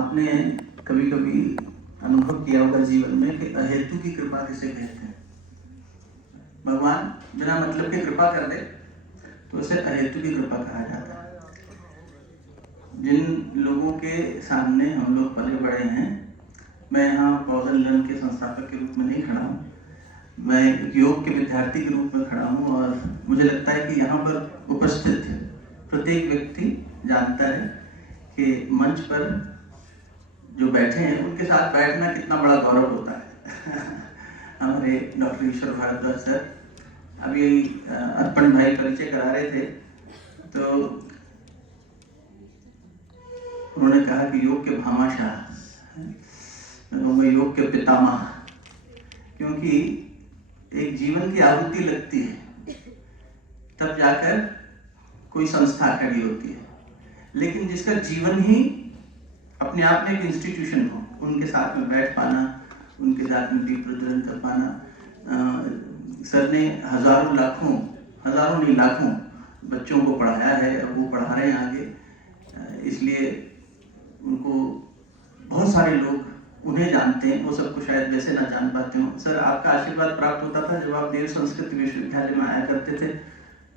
आपने कभी कभी अनुभव किया होगा जीवन में कि अहेतु की कृपा किसे कहते हैं। भगवान बिना मतलब की कृपा कर दे तो उसे अहेतु की कृपा कहा जाता है। जिन लोगों के सामने हम लोग पले बड़े हैं, मैं यहाँ पौधन लन के संस्थापक के रूप में नहीं खड़ा हूँ, मैं एक योग के विद्यार्थी के रूप में खड़ा हूँ। और मुझे लगता है कि यहाँ पर उपस्थित प्रत्येक व्यक्ति जानता है कि मंच पर जो बैठे हैं उनके साथ बैठना कितना बड़ा गौरव होता है। हमारे डॉक्टर ईश्वर भारद्वाज सर अभी अर्पण भाई परिचय करा रहे थे, तो उन्होंने कहा कि योग के भामाशाह, मैं कहूँगा योग के पितामह, क्योंकि एक जीवन की आहुति लगती है तब जाकर कोई संस्था खड़ी होती है। लेकिन जिसका जीवन ही अपने आप में एक इंस्टीट्यूशन हो, उनके साथ में बैठ पाना, उनके साथ में दीप प्रज्वलन कर पाना। सर ने हजारों नहीं लाखों बच्चों को पढ़ाया है, अब वो पढ़ा रहे हैं आगे, इसलिए उनको बहुत सारे लोग उन्हें जानते हैं, वो सबको शायद वैसे ना जान पाते हो। सर आपका आशीर्वाद प्राप्त होता था जब आप देव संस्कृत विश्वविद्यालय में आया करते थे।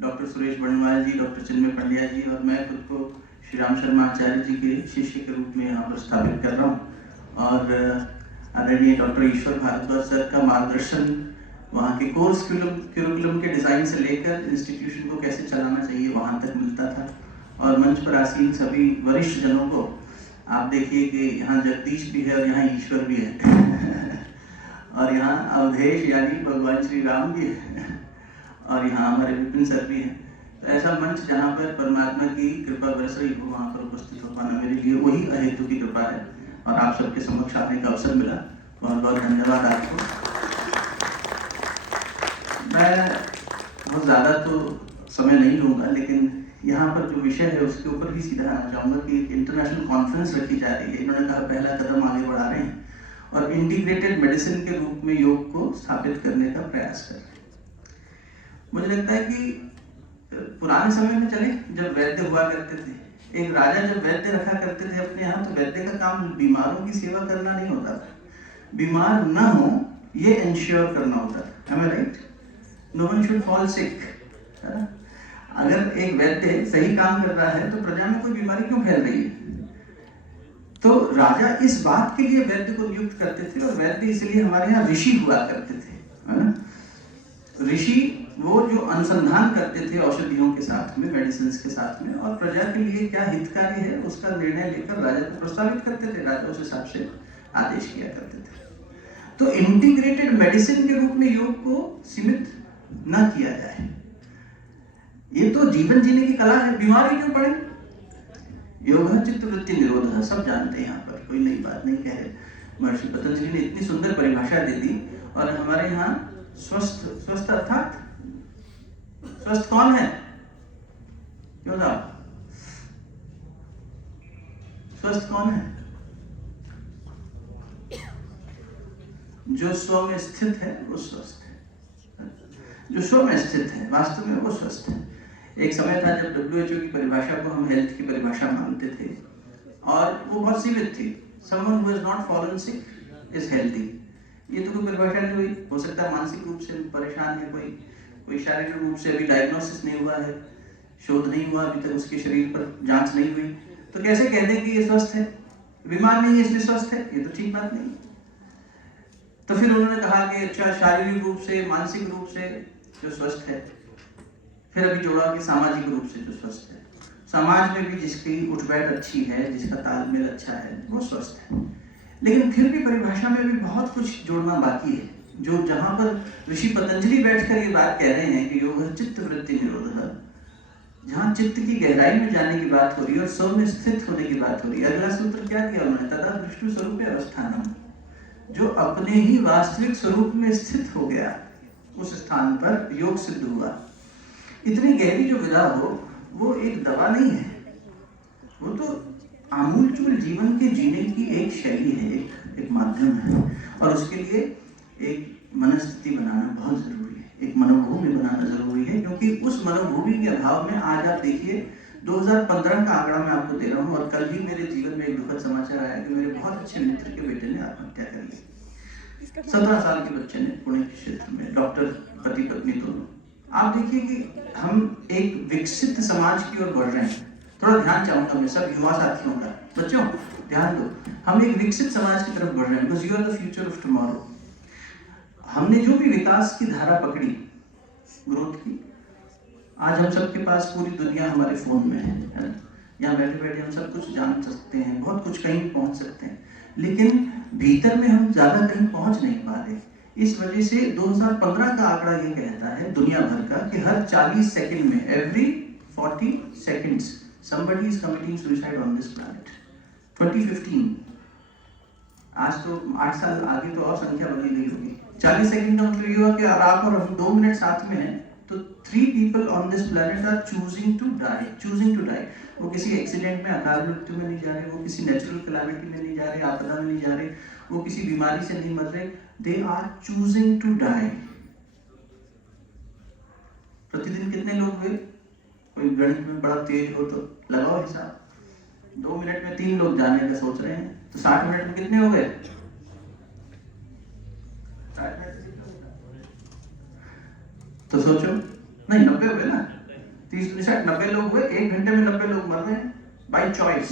डॉक्टर सुरेश बणवाल जी, डॉक्टर चिन्मय पंड्या जी और मैं खुद को श्री राम शर्मा आचार्य जी के शिष्य के रूप में यहाँ पर स्थापित कर रहा हूँ। और आदरणीय डॉक्टर ईश्वर भारद्वाज सर का मार्गदर्शन, वहाँ के कोर्स क्यूरिकुलम के डिज़ाइन से लेकर इंस्टीट्यूशन को कैसे चलाना चाहिए वहाँ तक मिलता था। और मंच पर आसीन सभी वरिष्ठ जनों को आप देखिए कि यहाँ जगदीश भी है और यहाँ ईश्वर भी है और यहाँ अवधेश यानी भगवान श्री राम भी है और यहाँ हमारे विपिन सर भी हैं। तो ऐसा मंच जहाँ पर परमात्मा की कृपा बरस रही हो, वहाँ पर उपस्थित हो पाना मेरे लिए वही अहेतु की कृपा है और आप सबके समक्ष आने का अवसर मिला। बहुत बहुत धन्यवाद आपको। मैं बहुत ज़्यादा तो समय नहीं लूँगा, लेकिन यहाँ पर जो विषय है उसके ऊपर ही सीधा आना चाहूँगा कि एक इंटरनेशनल कॉन्फ्रेंस रखी जा रही है। इन्होंने कहा पहला कदम आगे बढ़ा रहे हैं और इंटीग्रेटेड मेडिसिन के रूप में योग को स्थापित करने का प्रयास कर रहे हैं। मुझे लगता है कि पुराने समय में चले जब वैद्य हुआ करते थे, एक राजा जब वैद्य रखा करते थे अपने यहाँ, तो वैद्य का काम बीमारों की सेवा करना नहीं होता था, बीमार न हो ये इंश्योर करना होता था। Am I right? No one should fall sick। अगर एक वैद्य सही काम कर रहा है तो प्रजा में कोई बीमारी क्यों फैल रही है? तो राजा इस बात के लिए वैद्य को नियुक्त करते थे और वैद्य इसलिए हमारे यहाँ ऋषि हुआ करते थे। ऋषि वो जो अनुसंधान करते थे औषधियों के साथ में, मेडिसिन के साथ में, और प्रजा के लिए क्या हितकारी है उसका निर्णय लेकर राजा को प्रस्तावित करते थे। राजा उस हिसाब से आदेश किया करते थे। तो इंटीग्रेटेड मेडिसिन के रूप में योग को सीमित न किया जाए। ये तो जीवन जीने की कला है, बीमारी क्यों पड़े? योग चित्तवृत्ति निरोध, सब जानते हैं, यहाँ पर कोई नई बात नहीं कह रहे। महर्षि पतंजलि ने इतनी सुंदर परिभाषा दे दी। और हमारे यहाँ स्वस्थ अर्थात स्वस्थ कौन है? क्यों साहब, स्वस्थ कौन है? जो स्व में स्थित है वो स्वस्थ है। जो स्व में स्थित है वास्तव में वो स्वस्थ है। एक समय था जब WHO की परिभाषा को हम हेल्थ की परिभाषा मानते थे और वो बहुत सीमित थी। Someone who has not fallen sick is healthy। ये तो कोई परिभाषा नहीं हुई। हो सकता है मानसिक रूप से परेशान है कोई शारीरिक रूप से अभी डायग्नोसिस नहीं हुआ है, शोध नहीं हुआ अभी तक, उसके शरीर पर जांच नहीं हुई, तो कैसे कह दें कि ये स्वस्थ है? बीमार नहीं है इसलिए स्वस्थ है, ये तो ठीक बात नहीं। तो फिर उन्होंने कहा कि अच्छा, शारीरिक रूप से, मानसिक रूप से जो स्वस्थ है, फिर अभी जोड़ा कि सामाजिक रूप से जो स्वस्थ है। समाज में भी जिसकी उठ बैठ अच्छी है, जिसका तालमेल अच्छा है, वो स्वस्थ है। लेकिन फिर भी परिभाषा में भी बहुत कुछ जोड़ना बाकी है। जो जहाँ पर ऋषि पतंजलि बैठकर ये बात कह रहे हैं कि योग चित्त वृत्ति निरोध, जहाँ चित्त की गहराई में जाने की बात हो रही है और स्व में स्थित होने की बात हो रही है। अगला सूत्र क्या किया उन्होंने? तथा दृष्टि स्वरूप अवस्थानम, जो अपने ही वास्तविक स्वरूप में स्थित हो गया उस स्थान पर योग सिद्ध हुआ। इतनी गहरी जो विधा हो वो एक दवा नहीं है, वो तो आमूलचूल जीवन के जीने की एक शैली है, एक माध्यम है। और उसके लिए एक मनस्थिति बनाना बहुत जरूरी है, एक मनोभूमि बनाना जरूरी है, क्योंकि उस मनोभूमि के अभाव में आज आप देखिए 2015 का आंकड़ा मैं आपको दे रहा हूँ, और कल ही मेरे जीवन में एक दुखद समाचार आया कि मेरे बहुत अच्छे मित्र के बेटे ने आत्महत्या कर ली। 17 साल के बच्चे ने, पुणे के क्षेत्र में, डॉक्टर, पति पत्नी दोनों। आप देखिए कि हम एक विकसित समाज की ओर बढ़ रहे हैं। थोड़ा ध्यान चाहूंगा मैं सब युवा साथियों का, बच्चों ध्यान दो, हम एक विकसित समाज की तरफ बढ़ रहे हैं, because you are the future of tomorrow. हमने जो भी विकास की धारा पकड़ी, ग्रोथ की, आज हम सबके पास पूरी दुनिया हमारे फोन में है। यहाँ बैठे बैठे हम सब कुछ जान सकते हैं, बहुत कुछ कहीं पहुंच सकते हैं, लेकिन भीतर में हम ज्यादा कहीं पहुंच नहीं पा रहे। इस वजह से 2015 का आंकड़ा ये कहता है दुनिया भर का कि हर 40 सेकंड में, every 40 seconds somebody is committing suicide on this planet। 2015, आज तो 8 साल आगे तो और संख्या बदल गई होगी। 40 सेकंड का मतलब ये हुआ कि आप और हम 2 मिनट साथ में हैं तो 3 people on this planet are choosing to die। वो किसी एक्सीडेंट में, अकाल मृत्यु में नहीं जा रहे, वो किसी नेचुरल कैलामिटी में नहीं जा रहे, आपदा में नहीं जा रहे, वो किसी बीमारी से नहीं मर रहे, they are choosing to die। प्रतिदिन कितने लोग हुए? कोई गणित में बड़ा तेज हो तो लगाओ हिसाब, 2 मिनट में 3 लोग जाने का सोच रहे हैं, तो 60 मिनट में कितने हो गए? 60 मिनट तो सोचो, नहीं 90 हो गए ना, 30-90 लोग हुए, 1 घंटे में 90 लोग मर रहे हैं, by choice,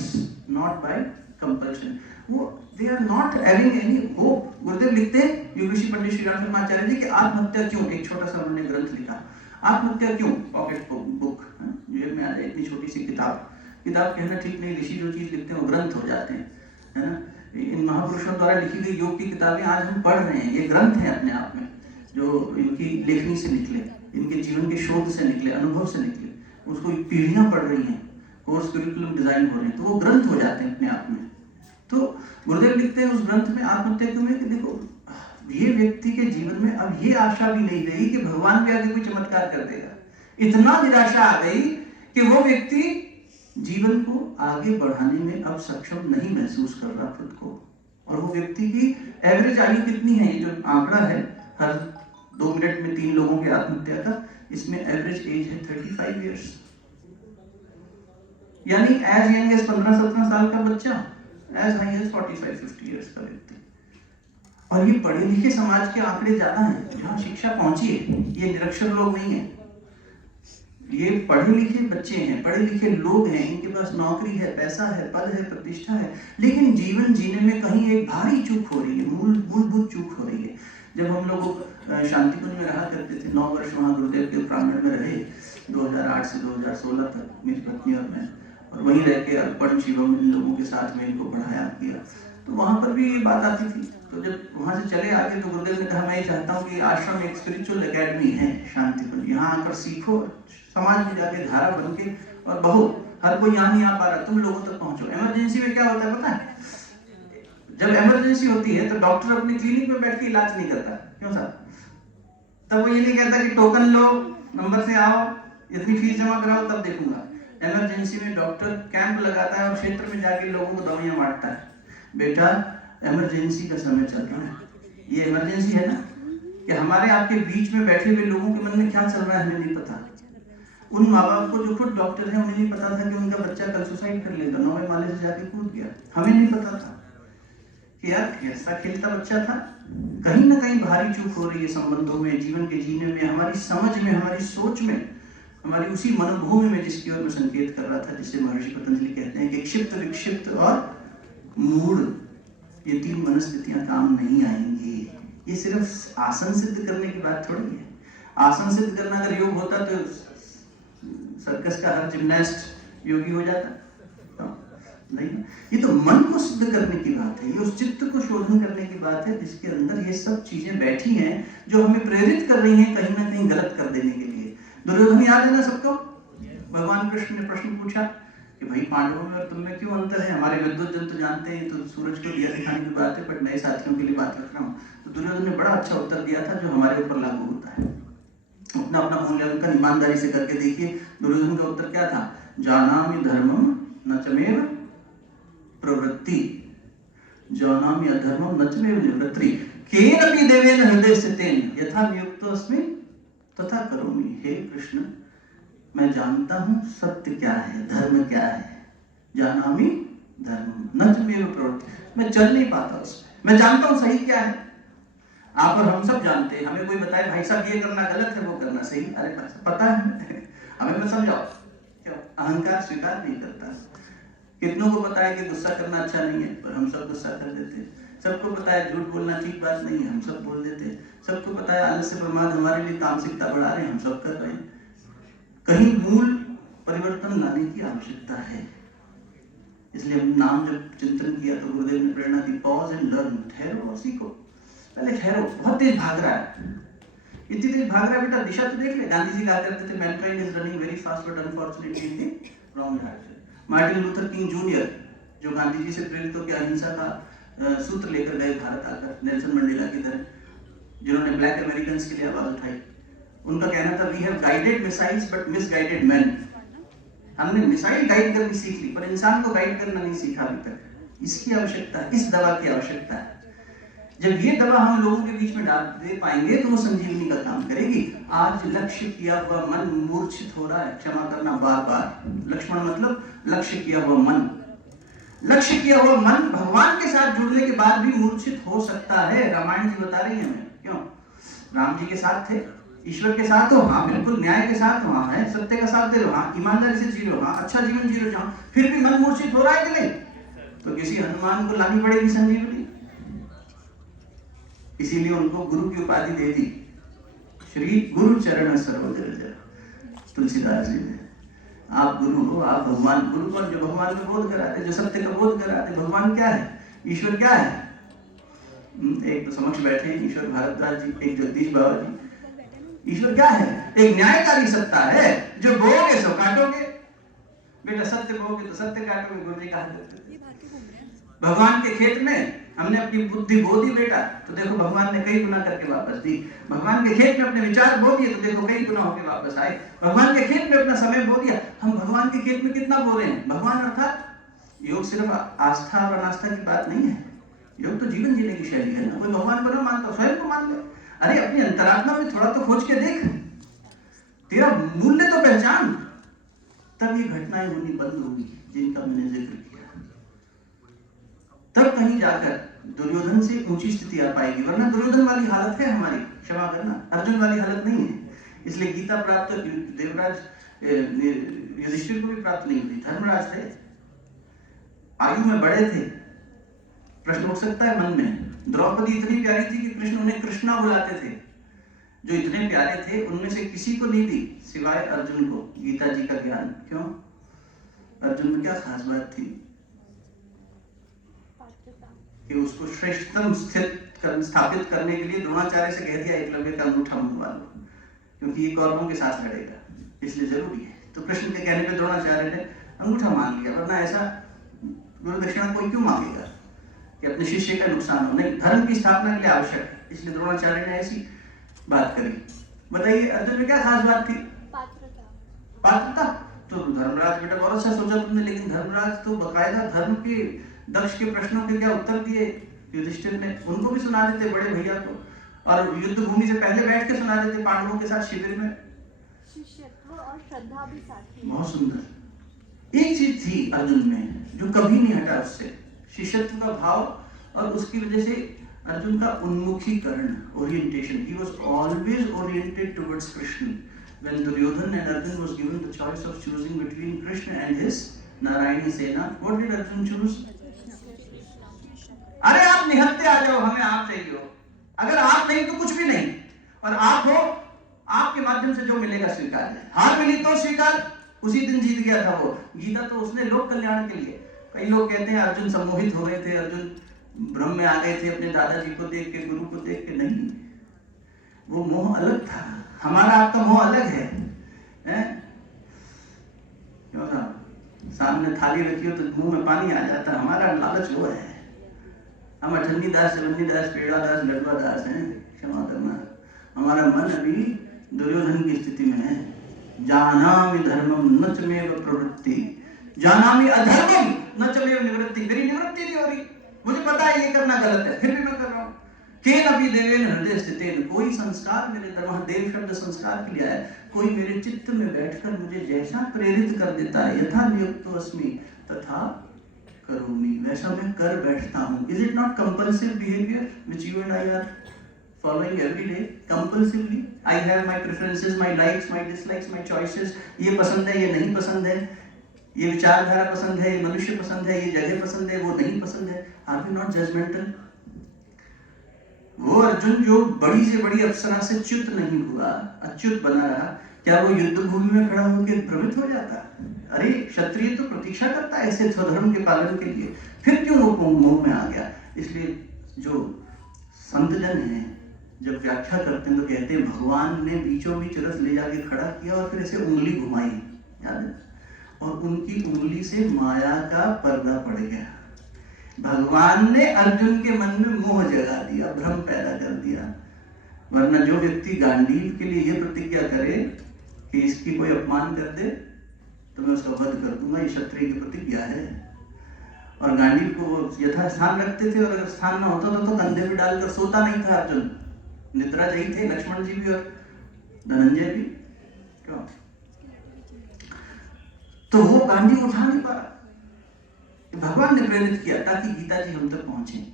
not by compulsion. वो they are not having any hope. Gurudev लिखते हैं, योगेशी पंडित श्री राम शर्माचार्य जी, कि आत्महत्या क्यों, एक छोटा सा उन्होंने ग्रंथ लिखा, आत्महत्या क्यों, पॉकेट बुक, जेब में आ जाए इतनी छोटी सी किताब कहना ठीक नहीं, ऋषि जो चीज लिखते हैं वो ग्रंथ हो जाते हैं, है ना। इन महापुरुषों द्वारा लिखी गई योग की किताबें आज हम पढ़ रहे हैं, ये ग्रंथ है अपने आप में, जो इनकी लेखनी से निकले, इनके जीवन के शोध से निकले, अनुभव से निकले, उसको पीढ़ियां पढ़ रही हैं, कोर्स करिकुलम डिजाइन हो रहे हैं, तो वो ग्रंथ हो जाते हैं अपने आप में। तो गुरुदेव लिखते हैं उस ग्रंथ में आत्महत्या क्यों है कि देखो, ये व्यक्ति के जीवन में अब ये आशा भी नहीं रही कि भगवान भी आगे कोई चमत्कार कर देगा। इतना निराशा आ गई कि वो व्यक्ति जीवन को आगे बढ़ाने में अब सक्षम नहीं महसूस कर रहा खुद को। और वो व्यक्ति की एवरेज आयु कितनी है, ये जो आंकड़ा है हर 2 मिनट में 3 लोगों की आत्महत्या का, इसमें एवरेज एज है 35 ईयर्स, यानी एज यंग एज 15-17 साल का बच्चा, एज हाई एज 45-50 ईयर्स का व्यक्ति। और ये पढ़े लिखे समाज के आंकड़े ज्यादा हैं, जहाँ शिक्षा पहुंची है, ये निरक्षर लोग नहीं है, ये पढ़े लिखे बच्चे हैं, पढ़े लिखे लोग हैं, इनके पास नौकरी है, पैसा है, पद है, प्रतिष्ठा है, लेकिन जीवन जीने में कहीं एक भारी चूक हो रही है, मूलभूत चूक हो रही है। जब हम लोग शांतिकुंज में रहा करते थे, 9 वर्ष वहाँ गुरुदेव के प्रांगण में रहे, 2008 से 2016 तक, मेरी पत्नी और मैं, और वहीं रह के अर्पण शिवम इन लोगों के साथ में इनको पढ़ाया किया, तो वहाँ पर भी ये बात आती थी। तो जब वहाँ से चले आगे तो गुरुदेव ने कहा, मैं ये चाहता हूँ कि आश्रम एक स्पिरिचुअल एकेडमी है शांतिकुंज, यहाँ आकर सीखो, समाज में जाके धारा बन के, और बहुत हर कोई यहाँ नहीं आ पा रहा, तुम लोगों तक पहुँचो। इमरजेंसी में क्या होता है पता है, जब इमरजेंसी होती है तो डॉक्टर अपने क्लिनिक में बैठ के इलाज नहीं करता, क्यों साहब? तब वो ये नहीं कहता कि टोकन लो, नंबर से आओ, इतनी फीस जमा कराओ तब देखूंगा। इमरजेंसी में डॉक्टर कैंप लगाता है और क्षेत्र में जाके लोगों को दवाइयां बांटता है। बेटा इमरजेंसी का समय चल रहा है, ये इमरजेंसी है ना, कि हमारे आपके बीच में बैठे हुए लोगों के मन में क्या चल रहा है हमें नहीं पता। उन माँ बाप को जो खुद डॉक्टर हैं उन्हें नहीं पता था कि उनका बच्चा कल सुसाइड कर लेगा, 9वें माले से जाके कूद गया, हमें नहीं पता था कि यार कैसा खेलता बच्चा था। कहीं ना कहीं भारी चूक हो रही है संबंधों में, जीवन के जीने में, हमारी समझ में, हमारी सोच में, हमारी उसी मनोभूमि में जिसकी ओर मैं संकेत कर रहा था, जिसे महर्षि पतंजलि कहते हैं कि क्षिप्त, विक्षिप्त और मूढ़, ये 3 मनस्थितियां काम नहीं आएंगी। ये सिर्फ आसन सिद्ध करने की बात थोड़ी है। आसन सिद्ध करना अगर योग होता तो सर्कस का हर जिम्नास्ट योगी हो जाता, नहीं। ये तो मन को सिद्ध करने की बात है, ये उस चित्त को शोधन करने की बात है जिसके अंदर ये सब चीजें बैठी हैं जो हमें प्रेरित कर रही हैं कहीं ना कहीं गलत कर देने के लिए। दुर्योधन याद है ना सबको? भगवान कृष्ण ने प्रश्न पूछा कि भाई पांडवों में और तुम में क्यों अंतर है? हमारे विद्वत जन तो जानते हैं, तो सूरज को दिया दिखाने की बात है, पर नए साथियों के लिए बात रख रहा हूँ। तो दुर्योधन ने बड़ा अच्छा उत्तर दिया था जो हमारे ऊपर लागू होता है। अपना अपना मूल्यांकन ईमानदारी से करके देखिए। दुर्योधन का उत्तर क्या था? जानामि धर्मम न चमेव प्रवृत्ति, जानामि अधर्मम न चमेव निवृत्ति, केनपि देवेन हृदय स्थितेन यथा नियुक्तो अस्मि तथा करोमि। हे कृष्ण, मैं जानता हूं सत्य क्या है, धर्म क्या है। जानामि धर्म न च मे प्रवृत्ति, मैं चल नहीं पाता उसमें, मैं जानता हूं सही क्या है। आप और हम सब जानते हैं, हमें कोई बताए भाई साहब ये करना गलत है, वो करना सही, अरे पता है हमें मत समझाओ। क्यों? अहंकार स्वीकार नहीं करता। कितनों को पता है कि गुस्सा करना अच्छा नहीं है, पर हम सब गुस्सा कर देते हैं। सबको पता है झूठ बोलना ठीक बात नहीं है, हम सब बोल देते हैं। सबको पता है आलस्य प्रमाद हमारे लिए तामसिकता बढ़ा रहे हैं, हम सब कर रहे हैं। कहीं मूल परिवर्तन लाने की आवश्यकता है। इसलिए हम नाम जब चिंतन किया तो गुरुदेव ने प्रेरणा दी, पॉज एंड लर्न, ठहरो और सीखो। पहले ठहरो, बहुत तेज भाग रहा है, इतनी तेज भाग रहा है बेटा, दिशा तो देख ले। गांधी जी कहा करते थे, Mankind is running very fast but unfortunately in the wrong direction. Martin Luther king junior, जो गांधी जी से प्रेरित होकर अहिंसा का सूत्र लेकर गए भारत आकर, नेल्सन मंडेला की तरह, जिन्होंने ब्लैक अमेरिकन्स के लिए आवाज उठाई, उनका कहना था, we have guided missiles but misguided man. हमने मिसाइल गाइड करनी सीख ली, पर इंसान को गाइड करना नहीं सीखा अभी तक। इसकी आवश्यकता है, इस दवा की आवश्यकता है। जब ये दवा हम लोगों के बीच में डाल दे पाएंगे तो वो संजीवनी का काम करेगी। आज लक्ष्य किया हुआ मन मूर्छित हो रहा है, क्षमा करना बार बार। लक्ष्मण मतलब लक्ष्य किया हुआ मन। लक्ष्य किया हुआ मन भगवान के साथ जुड़ने के बाद भी मूर्छित हो सकता है। रामायण जी बता रही है हमें। क्यों? राम जी के साथ थे, ईश्वर के साथ हो, हाँ बिल्कुल, न्याय के साथ हो, हाँ है, सत्य का साथ दे लो, हाँ ईमानदारी से जी लो, हाँ अच्छा जीवन जी लो, जहाँ फिर भी मन मूर्छित हो रहा है कि नहीं, तो किसी हनुमान को लानी पड़ेगी संजीवनी। इसीलिए उनको गुरु की उपाधि दे दी, श्री गुरु चरण सरोज रज। तुलसीदास जी ने, आप गुरु हो, आप भगवान। गुरु कौन? जो भगवान का बोध कराते, जो सत्य का बोध कराते। भगवान क्या है, ईश्वर क्या है? एक तो समक्ष बैठे हैं ईश्वर भारद्वाज जी, एक जगदीश बाबा जी। ईश्वर क्या है? एक न्यायकारी सत्ता है, जो बोओगे सो काटोगे। बेटा सत्य बोओगे तो सत्य काटोगे, गुरु जी कहा करते थे। भगवान के खेत में हमने अपनी बुद्धि बो दी बेटा, तो देखो भगवान ने कई गुना करके वापस दी। भगवान के खेत में अपने विचार बो दिए, तो देखो कई गुना होकर वापस आए। भगवान के खेत में अपना समय बो दिया, हम भगवान के खेत में कितना बो रहे हैं। भगवान अर्थात योग सिर्फ आस्था और अनास्था की बात नहीं है, योग तो जीवन जीने की शैली है ना। कोई भगवान को ना मानता, स्वयं को मान ले। अरे अपनी अंतरात्मा में थोड़ा तो खोज के देख, तेरा मूल्य तो पहचान, तब ये घटनाएं होनी बंद होगी जिनका मैंने जिक्र किया। तब कहीं जाकर दुर्योधन से ऊंची स्थिति आ पाएगी, वरना दुर्योधन वाली हालत है हमारी, क्षमा करना, अर्जुन वाली हालत नहीं है। इसलिए गीता प्राप्त देवराज युधिष्ठिर को भी प्राप्त नहीं हुई। धर्मराज थे, आयु में बड़े थे। प्रश्न उठ सकता है मन में, द्रौपदी इतनी प्यारी थी कि कृष्ण उन्हें कृष्णा बुलाते थे। जो इतने प्यारे थे उनमें से किसी को नहीं दी सिवाय अर्जुन को गीता जी का ज्ञान। क्यों? अर्जुन में क्या खास बात थी कि उसको श्रेष्ठतम स्थापित करने के लिए द्रोणाचार्य से कह दिया एकलव्य का अंगूठा मंगवा लो, क्योंकि ये कौरवों के साथ लड़ेगा, इसलिए जरूरी है। तो कृष्ण के कहने पे द्रोणाचार्य ने अंगूठा मांग लिया, वरना ऐसा गुरु दक्षिणा कोई क्यों मांगेगा कि अपने शिष्य का नुकसान हो। नहीं, धर्म की स्थापना के लिए आवश्यक है, इसलिए द्रोणाचार्य ने ऐसी बात करी। बताइए अर्जुन में क्या खास बात थी? पात्रता। तो धर्मराज बेटा बहुत अच्छा सोचा तुमने, लेकिन धर्मराज तो बकायदा धर्म के दक्ष के प्रश्नों के क्या उत्तर दिए युधिष्ठिर ने, उनको भी सुना देते बड़े भैया को, और युद्ध भूमि से पहले बैठ के सुना देते पांडवों के साथ शिविर में। शिष्यत्व और श्रद्धा भी साथ। बहुत सुंदर। एक चीज थी अर्जुन में जो कभी नहीं हटा उससे, शिष्यत्व का भाव, और उसकी वजह से अर्जुन का उन्मुखीकरण, orientation. He was always oriented towards Krishna. When Duryodhan and Arjun was given the choice of choosing between Krishna and his Narayani Sena, what did Arjun choose? अरे आप निहत्ते आ जाओ, हमें आप चाहिए हो। अगर आप नहीं तो कुछ भी नहीं, और आप हो, आपके माध्यम से जो मिलेगा स्वीकार है। हार मिली तो स्वीकार, उसी दिन जीत गया था वो। गीता तो उसने लोक कल्याण के लिए। कई लोग कहते हैं अर्जुन सम्मोहित हो गए थे, अर्जुन भ्रम में आ गए थे अपने दादाजी को देख के, गुरु को देख के। नहीं, वो मोह अलग था, हमारा आपका मोह अलग है, क्यों साहब? सामने थाली रखी हो तो मुंह में पानी आ जाता, हमारा लालच वो है। हम अठन्नी दास, चवन्नी दास, पेड़ा दास, लडुआ दास हैं, क्षमा करना। हमारा मन अभी दुर्योधन की स्थिति में है। जानामि धर्मम न च मे प्रवृत्ति, जानामि अधर्मम न च मे निवृत्ति। मेरी निवृत्ति नहीं हो रही, मुझे पता है ये करना गलत है, फिर भी मैं कर रहा हूँ। केन अपि देवेन हृदय स्थितेन, कोई संस्कार मेरे दरबार, देव शब्द संस्कार के लिए आया, कोई मेरे चित्त में बैठकर मुझे जैसा प्रेरित कर देता है, यथा नियुक्तो अस्मि तथा करोमि, वैसा मैं कर बैठता हूँ। Is it not compulsive behaviour which you and I R following every day compulsively? I have my preferences, my likes, my dislikes, my choices. ये पसंद है, ये नहीं पसंद है, ये विचारधारा पसंद है, ये मनुष्य पसंद है, ये जगह पसंद है, वो नहीं पसंद है। Are we not judgmental? वो अर्जुन जो बड़ी से बड़ी अप्सरा से च्युत नहीं हुआ, अच्युत बना रहा, क्या वो युद्ध भूमि में खड़ा होकर भ्रमित हो जाता? अरे क्षत्रिय तो प्रतीक्षा करता है ऐसे स्वधर्म के पालन के लिए, फिर क्यों वो मोह में आ गया? इसलिए जो संतजन है जब व्याख्या करते हैं तो कहते हैं भगवान ने बीचों बीच रथ ले जाके खड़ा किया और फिर ऐसे उंगली घुमाई, याद है, और उनकी उंगली से माया का पर्दा पड़ गया। भगवान ने अर्जुन के मन में मोह जगा दिया, भ्रम पैदा कर दिया। वरना जो व्यक्ति गांडीव के लिए ये प्रतिज्ञा करे कि इसकी कोई अपमान कर दे तो मैं उसका वध कर दूंगा, ये क्षत्रिय की प्रतिज्ञा है। और गांडीव को यथास्थान रखते थे और अगर स्थान न होता तो कंधे पे डालकर सोता नहीं था अर्जुन, निद्रा जही थे लक्ष्मण जी भी और धनंजय भी। क्यों? तो वो गांधी उठा नहीं पा रहा, भगवान ने प्रेरित किया ताकि गीता जी हम तक पहुंचे।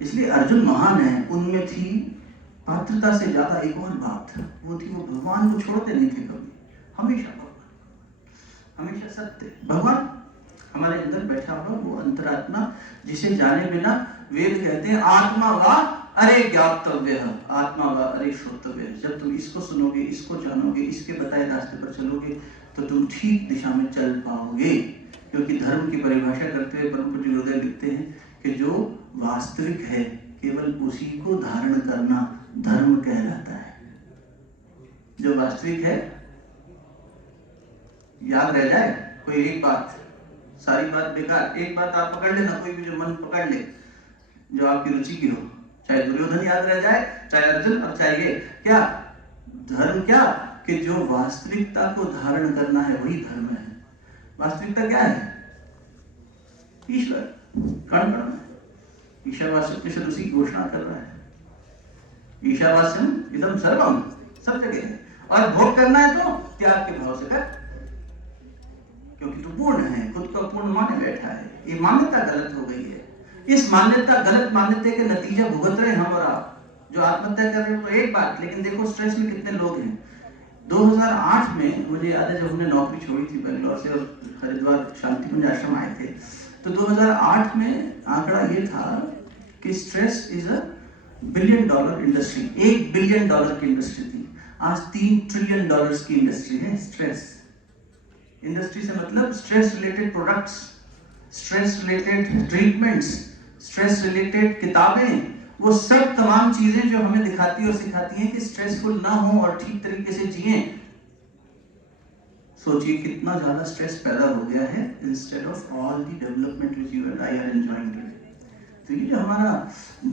इसलिए अर्जुन महान है। उनमें थी पात्रता से ज्यादा एक और बात, वो थी वो भगवान को छोड़ते नहीं थे कभी, हमेशा भगवान, हमेशा सत्य। भगवान हमारे अंदर बैठा हुआ वो अंतरात्मा जिसे जाने बिना वेद कहते हैं आत्मा वा अरे ज्ञातव्य, आत्मा वा अरे श्रोतव्य। जब तुम इसको सुनोगे, इसको जानोगे, इसके बताए रास्ते पर चलोगे तो तुम ठीक दिशा में चल पाओगे। क्योंकि धर्म की परिभाषा करते हुए परम पूज्य गुरुदेव लिखते हैं कि जो वास्तविक है केवल उसी को धारण करना धर्म कहलाता है। जो वास्तविक है, याद रह जाए कोई एक बात, सारी बात बेकार, एक बात आप पकड़ लेना, कोई भी जो मन पकड़ ले जो आपकी रुचि की हो, चाहे दुर्योधन याद रह जाए, चाहे अर्जुन, और चाहे ये क्या धर्म, क्या कि जो वास्तविकता को धारण करना है वही धर्म है। वास्तविकता क्या है? ईश्वर, कण कण में ईशावास्यम उसी की घोषणा कर रहा है। ईशावास्यम इदम सर्वम, सब जगह है। और भोग करना है तो त्याग के भाव से कर, क्योंकि तू पूर्ण है, खुद को पूर्ण माने बैठा है। ये मान्यता गलत हो गई है। इस मान्यता, गलत मान्यता के नतीजे भुगत रहे हम और आप। जो आत्महत्या कर रहे हैं तो एक बात, लेकिन देखो स्ट्रेस में कितने लोग हैं। 2008 में मुझे याद है जब हमने नौकरी छोड़ी थी बेंगलोर से और हरिद्वार शांतिकुंज आश्रम आए थे, तो 2008 में आंकड़ा ये था कि stress is a $1 billion industry, $1 billion की इंडस्ट्री थी। आज $3 ट्रिलियन की इंडस्ट्री है स्ट्रेस। इंडस्ट्री से मतलब stress related products, stress related treatments, stress related किताबें, वो सब तमाम चीजें जो हमें दिखाती और सिखाती हैं कि स्ट्रेसफुल ना हो और ठीक तरीके से जिएं। सोचिए कितना ज्यादा स्ट्रेस पैदा हो गया है instead of all the development which you and I R enjoying today. तो ये जो हमारा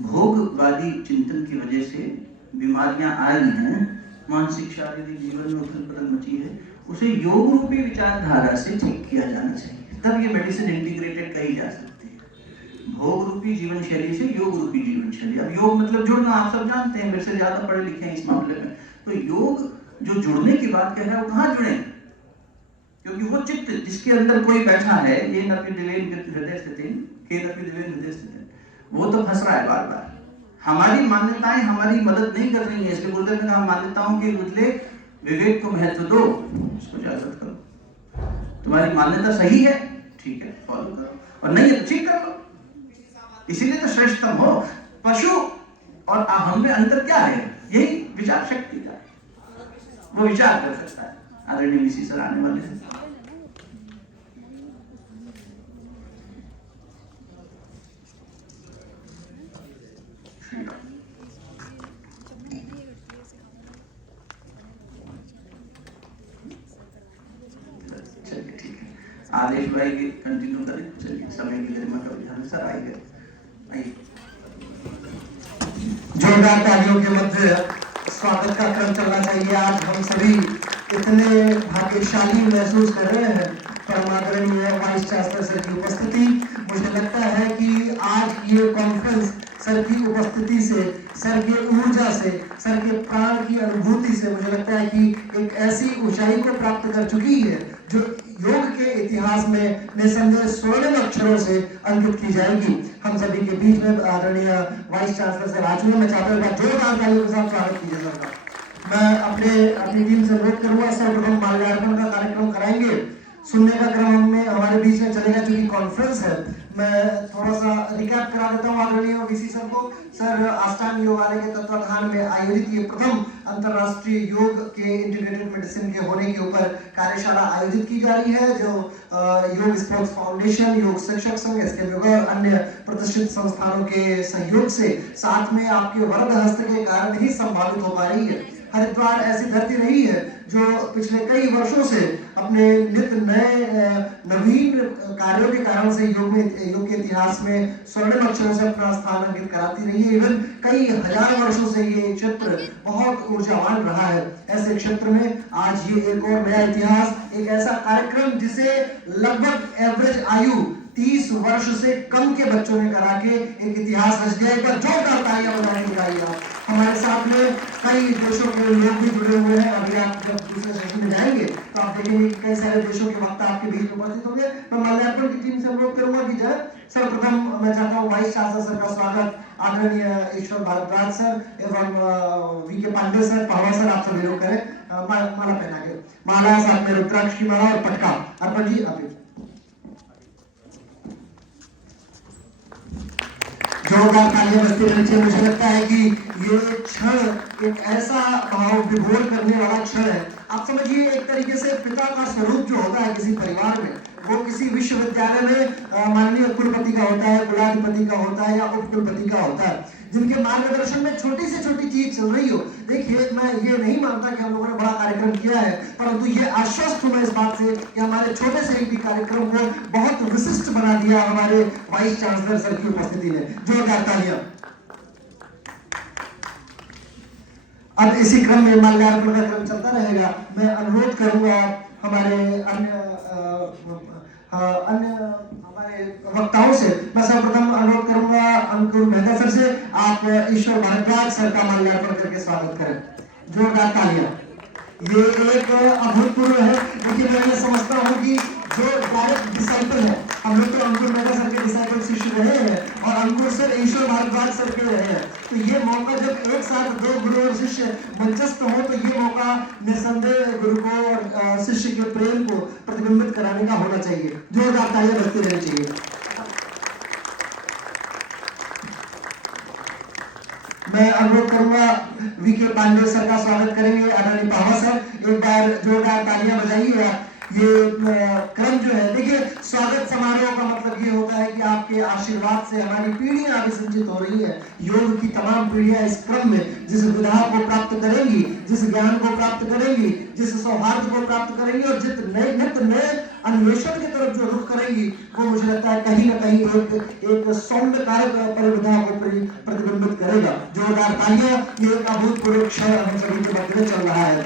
भोगवादी चिंतन की वजह से बीमारियां आ रही हैं, मानसिक शारीरिक जीवन में उथल पुथल मची है, उसे योग रूपी विचारधारा से ठीक किया जाना चाहिए। तब ये मेडिसिन इंटीग्रेटेड कही जा सकती है। भोग रूपी जीवन शैली से योग रूपी जीवन शैली। अब योग मतलब जुड़ना, आप सब जानते हैं, मेरे से ज्यादा पढ़े लिखे हैं इस मामले में। तो योग जो जुड़ने की बात कह रहा है वो कहाँ जुड़े? क्योंकि वो चित्त जिसके अंदर कोई बैठा है, ये नपि दिवेन हृदय स्थितिन, के नपि दिवेन हृदय स्थितिन, वो तो फंस रहा है बार बार। हमारी मान्यताएं हमारी मदद नहीं कर रही है। इसलिए गुरुदेव ने कहा मान्यताओं के बदले विवेक को महत्व दो, इसको जागृत करो। तुम्हारी मान्यता सही है, ठीक है, फॉलो करो, और नहीं है तो ठीक कर लो। इसीलिए तो श्रेष्ठतम हो। पशु और हम में अंतर क्या है? यही विचार शक्ति का, वो विचार कर सकता है। आदरणीय मिसी सर आने वाले हैं। चलिए ठीक है, आदेश भाई कंटिन्यू करें। चलिए समय की गरिमा का ध्यान सर आइए। जोरदार तालियों के मध्य स्वागत का क्रम चलना चाहिए। आज हम सभी इतने भाग्यशाली महसूस कर रहे हैं परमादरणीय वाइस चांसलर सर की उपस्थिति। मुझे लगता है कि आज ये कॉन्फ्रेंस सर की उपस्थिति से, सर के ऊर्जा से, सर के प्राण की अनुभूति से मुझे लगता है कि एक ऐसी ऊंचाई को प्राप्त कर चुकी है जो योग के इतिहास में निसंदेह स्वर्णिम अक्षरों से अंकित की जाएगी। हम सभी के बीच में आदरणीय वाइस चांसलर सर आ चुके हैं। मैं चाहता हूँ जोरदार तालियों के साथ स्वागत कीजिए सर का। मैं अपनी टीम से अनुरोध करूंगा, सर्वप्रथम माल्यार्पण का कार्यक्रम कराएंगे। सुनने का क्रम में हमारे बीच में चलेगा, क्योंकि कॉन्फ्रेंस है। मैं थोड़ा सा रिकैप करा देता हूँ आदरणीय वीसी सर को। सर अष्टांग योगालय के तत्वाधान में आयोजित ये प्रथम अंतर्राष्ट्रीय योग के इंटीग्रेटेड मेडिसिन के होने के ऊपर कार्यशाला आयोजित की जा रही है, जो योग स्पोर्ट्स फाउंडेशन, योग शिक्षक संघ, एसके योगा और अन्य प्रतिष्ठित संस्थानों के सहयोग से साथ में आपके वरद हस्त के कारण ही संभावित हो पा रही है। हरिद्वार ऐसी धरती नहीं है जो पिछले कई वर्षों से अपने नित नए नवीन कार्यों के कारण से योग के इतिहास में स्वर्णिम अक्षरों से अपना स्थान अंकित कराती रही है। इवन कई हजार वर्षों से ये क्षेत्र बहुत ऊर्जावान रहा है। ऐसे क्षेत्र में आज ये एक और नया इतिहास, एक ऐसा कार्यक्रम जिसे लगभग एवरेज आयु 30 वर्ष से कम के बच्चों ने करा के एक इतिहास रच दिया। एक बार जोरदार तालियां बजाने चाहिए। हमारे साथ में कई देशों के लोग भी जुड़े हुए हैं। अभी आप जब दूसरे सेशन में जाएंगे तो आप देखेंगे कि कई सारे देशों के वक्ता आपके बीच में उपस्थित होंगे। मैं माल्यार्पण की टीम से अनुरोध करूंगा कि जय सर्वप्रथम मैं चाहता हूँ वाइस चांसलर सर का स्वागत आदरणीय ईश्वर भारद्वाज सर एवं VK Pandey sir, Pahwa sir, आप सभी लोग करें। माला पहना के, माला साथ में रुद्राक्ष की माला और पटका अर्पण जी। अभी जोरदार तालियां बजती रहनी चाहिए। मुझे लगता है कि ये क्षण एक ऐसा भाव विभोर करने वाला क्षण है। आप समझिए एक तरीके से पिता का स्वरूप जो होता है किसी परिवार में, वो किसी विश्वविद्यालय में माननीय कुलपति का होता है, कुलाधिपति का होता है या उप कुलपति का होता है, जिनके मार्गदर्शन में छोटी से छोटी चीज चल रही हो। देखिए मैं ये नहीं मानता कि हम लोगों ने बड़ा कार्यक्रम किया है, परंतु ये आश्वस्त हूं मैं इस बात से कि हमारे छोटे से भी कार्यक्रम को बहुत विशिष्ट बना दिया हमारे वाइस चांसलर सर की उपस्थिति ने। जोरदार तालियां। अब इसी क्रम में माल्यार्पण का क्रम चलता रहेगा। मैं अनुरोध करूंगा हमारे अन्य हमारे वक्ताओं से, मैं सर्वप्रथम अनुरोध करूंगा अंकुर मेहता सर से, आप ईश्वर भारद्वाज सर का माल्यार्पण करके स्वागत करें। जोरदार तालियां। ये एक अभूतपूर्व है, लेकिन मैं ये समझता हूँ कि जो डायरेक्ट डिसाइपल है, हम लोग तो अंकुर मेहता सर के डिसाइपल शिष्य रहे हैं और अंकुर सर ईश्वर भारद्वाज सर के रहे हैं, तो ये मौका जब एक साथ दो गुरु और शिष्य मंचस्थ हो तो ये मौका निसंदेह गुरु को और शिष्य के प्रेम को प्रतिबिंबित कराने का होना चाहिए। जोरदार तालियां बजती रहनी चाहिए। मैं अनुरोध करूंगा वीके पांडे सर का स्वागत करेंगे आदरणीय पावा सर। एक बार जोरदार तालियां बजाइए। ये क्रम जो है, देखिए स्वागत समारोह का मतलब ये होता है कि आपके आशीर्वाद से हमारी पीढ़ियां अभी संचित हो रही है। योग की तमाम पीढ़ियां इस क्रम में जिस विधा को प्राप्त करेंगी, जिस ज्ञान को प्राप्त करेंगी, जिस सौहार्द को प्राप्त करेंगी और जिस नए अन्वेषण की तरफ जो रुख करेंगी, वो मुझे लगता है कहीं ना कहीं एक सौंदर्यकारक परिविधा को प्रतिबिंबित करेगा। जोरदार तालियां। ये एक अभूतपूर्व क्षण हम सभी के मध्य में चल रहा है।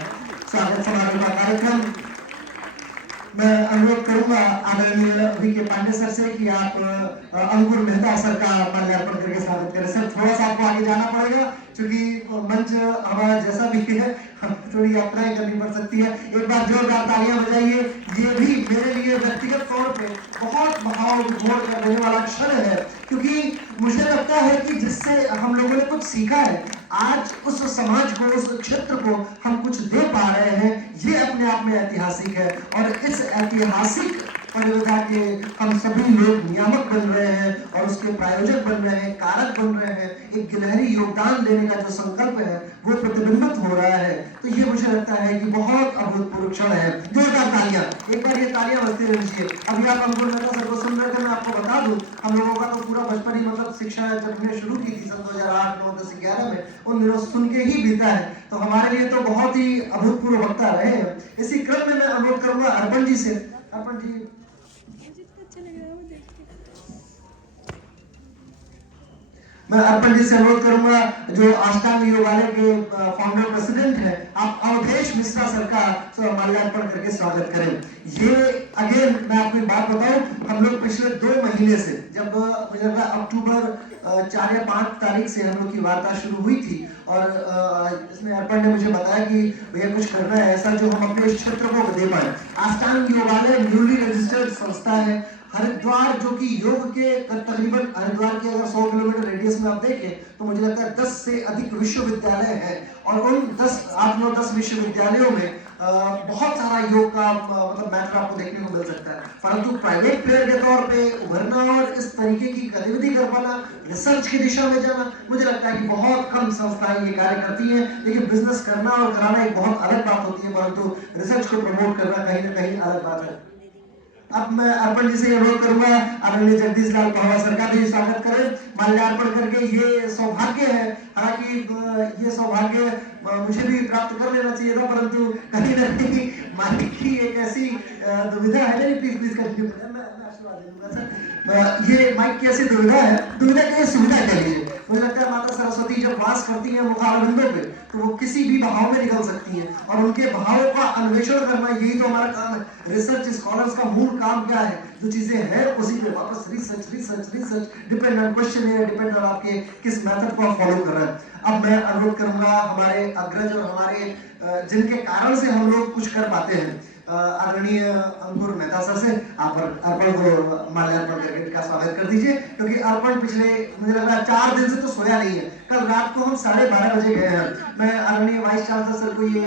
स्वागत समारोह का कार्यक्रम मैं अनुरोध करूंगा आदरणीय वीके पांडे सर से कि आप अंकुर मेहता सर का माल्यार्पण करके स्वागत करें। सर थोड़ा सा आपको आगे जाना पड़ेगा क्योंकि मंच हमारा जैसा भी है, थोड़ी यात्राएं करनी पड़ सकती है। एक बार जोरदार तालियां बजाइए। ये भी मेरे लिए व्यक्तिगत तौर पे बहुत भाव विभोर कर देने वाला क्षण है, क्योंकि मुझे लगता है कि जिससे हम लोगों ने कुछ सीखा है, आज उस समाज को, उस क्षेत्र को हम कुछ दे पा रहे हैं, ये अपने आप में ऐतिहासिक है। और इस ऐतिहासिक परिविधा के हम सभी लोग नियामक बन रहे हैं और उसके प्रायोजक बन रहे हैं, कारक बन रहे हैं। एक गिलहरी योगदान देने का जो संकल्प है वो प्रतिबिंबित हो रहा है, तो ये मुझे लगता है कि बहुत अभूतपूर्व क्षण है। जोरदार तालियां। एक बार ये तालियां बजती रहनी चाहिए। अभी आप अंकुर मेहता सर को सुन रहे थे। मैं आपको बता दूं, हम लोगों का तो पूरा बचपन ही, मतलब शिक्षा जब हमने शुरू की थी सन 2008, 9, 10, 11 में, उन दिनों सुन के ही बीता है, तो हमारे लिए तो बहुत ही अभूतपूर्व वक्ता रहे हैं। इसी क्रम में मैं अनुरोध करूंगा अर्पण जी से। अर्पण जी मैं अर्पण जी से अनुरोध करूंगा जो अष्टांग योगालय के फाउंडर प्रेसिडेंट है, आप अवधेश मिश्रा सर का माल्यार्पण करके स्वागत करें। ये अगेन मैं आपको एक बात बताऊं, हम लोग पिछले 2 महीने से, जब मुझे लगता है अक्टूबर 4 या 5 तारीख से हम लोग की वार्ता शुरू हुई थी और इसमें अर्पण ने मुझे बताया कि भैया कुछ करना है ऐसा जो हम अपने इस क्षेत्र को दे पाए। अष्टांग योगालय न्यूली रजिस्टर्ड संस्था है हरिद्वार, जो कि योग के तकरीबन हरिद्वार के अगर 100 किलोमीटर रेडियस में आप देखें तो मुझे लगता है 10 से अधिक विश्वविद्यालय हैं और उन 10 विश्वविद्यालयों में बहुत सारा योग का मतलब मैटर आपको देखने को मिल सकता है, परंतु प्राइवेट प्लेयर के तौर पे उभरना और इस तरीके की गतिविधि कर पाना, रिसर्च की दिशा में जाना, मुझे लगता है कि बहुत कम संस्थाएं ये कार्य करती हैं। लेकिन बिजनेस करना और कराना एक बहुत अलग बात होती है, परंतु रिसर्च को प्रमोट करना कहीं ना कहीं अलग बात है। अब मैं अर्पण जी से अनुरोध करूंगा आदरणीय जगदीश लाल पहवा सर का भी स्वागत करें माल्यार्पण करके। ये सौभाग्य है, हालांकि ये सौभाग्य मुझे भी प्राप्त कर लेना चाहिए था, परंतु कहीं ना कहीं मालिक की एक ऐसी दुविधा है। नहीं प्लीज प्लीज कंटिन्यू करें, मैं आशीर्वाद दे दूंगा सर। ये माइक की ऐसी दुविधा है, दुविधा की सुविधा कह लीजिए। मुझे लगता है माता सरस्वती जब वास करती है मुखारविंदों पे तो वो किसी भी भाव में निकल सकती हैं और उनके भावों का अन्वेषण करना यही तो हमारा काम है। रिसर्च स्कॉलर्स का मूल काम क्या है, जो चीजें हैं उसी पे वापस रिसर्च डिपेंड ऑन क्वेश्चन है, डिपेंड ऑन आपके किस मेथड को आप फॉलो कर रहे हैं। अब मैं अनुरोध करूंगा हमारे अग्रज और हमारे जिनके कारण से हम लोग कुछ कर पाते हैं, आदरणीय अंकुर मेहता सर से आप अर्पण को माल्यार्पण करके इनका स्वागत कर दीजिए, क्योंकि अर्पण पिछले मुझे लग रहा है 4 दिन से तो सोया नहीं है। कल रात को हम 12:30 बजे गए हैं। मैं आदरणीय वाइस चांसलर सर को ये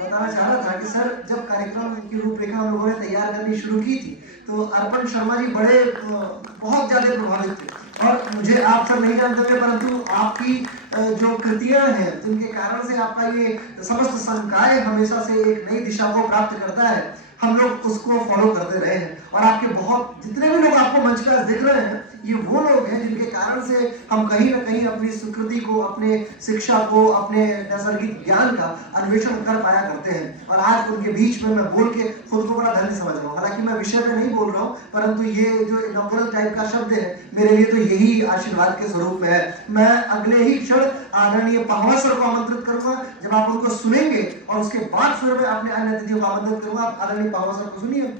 बताना चाह रहा था कि सर जब कार्यक्रम की रूपरेखा हम लोगों ने तैयार करनी शुरू की थी तो अर्पण शर्मा जी बहुत ज्यादा प्रभावित थे और मुझे आप सब नहीं जानते थे, परंतु आपकी जो कृतियां हैं जिनके कारण से आपका ये समस्त संकाय हमेशा से एक नई दिशा को प्राप्त करता है, हम लोग उसको फॉलो करते रहे हैं। और आपके बहुत जितने भी लोग आपको मंच पर दिख रहे हैं ये वो लोग हैं जिनके कारण से हम कहीं ना कहीं अपनी स्वीकृति को, अपने शिक्षा को, अपने नैसर्गिक ज्ञान का अन्वेषण कर पाया करते हैं। और आज उनके बीच में मैं बोल के खुद को बड़ा धन्य समझ रहा हूँ। हालांकि मैं विषय में नहीं बोल रहा हूँ, परंतु ये जो इनॉग्रल टाइप का शब्द है मेरे लिए तो यही आशीर्वाद के स्वरूप में है। मैं अगले ही क्षण आदरणीय पहवा सर को आमंत्रित करूंगा। जब आप उनको सुनेंगे और उसके बाद फिर मैं अपने अन्य अतिथियों को आमंत्रित करूंगा। आदरणीय पहवा सर को सुनिए।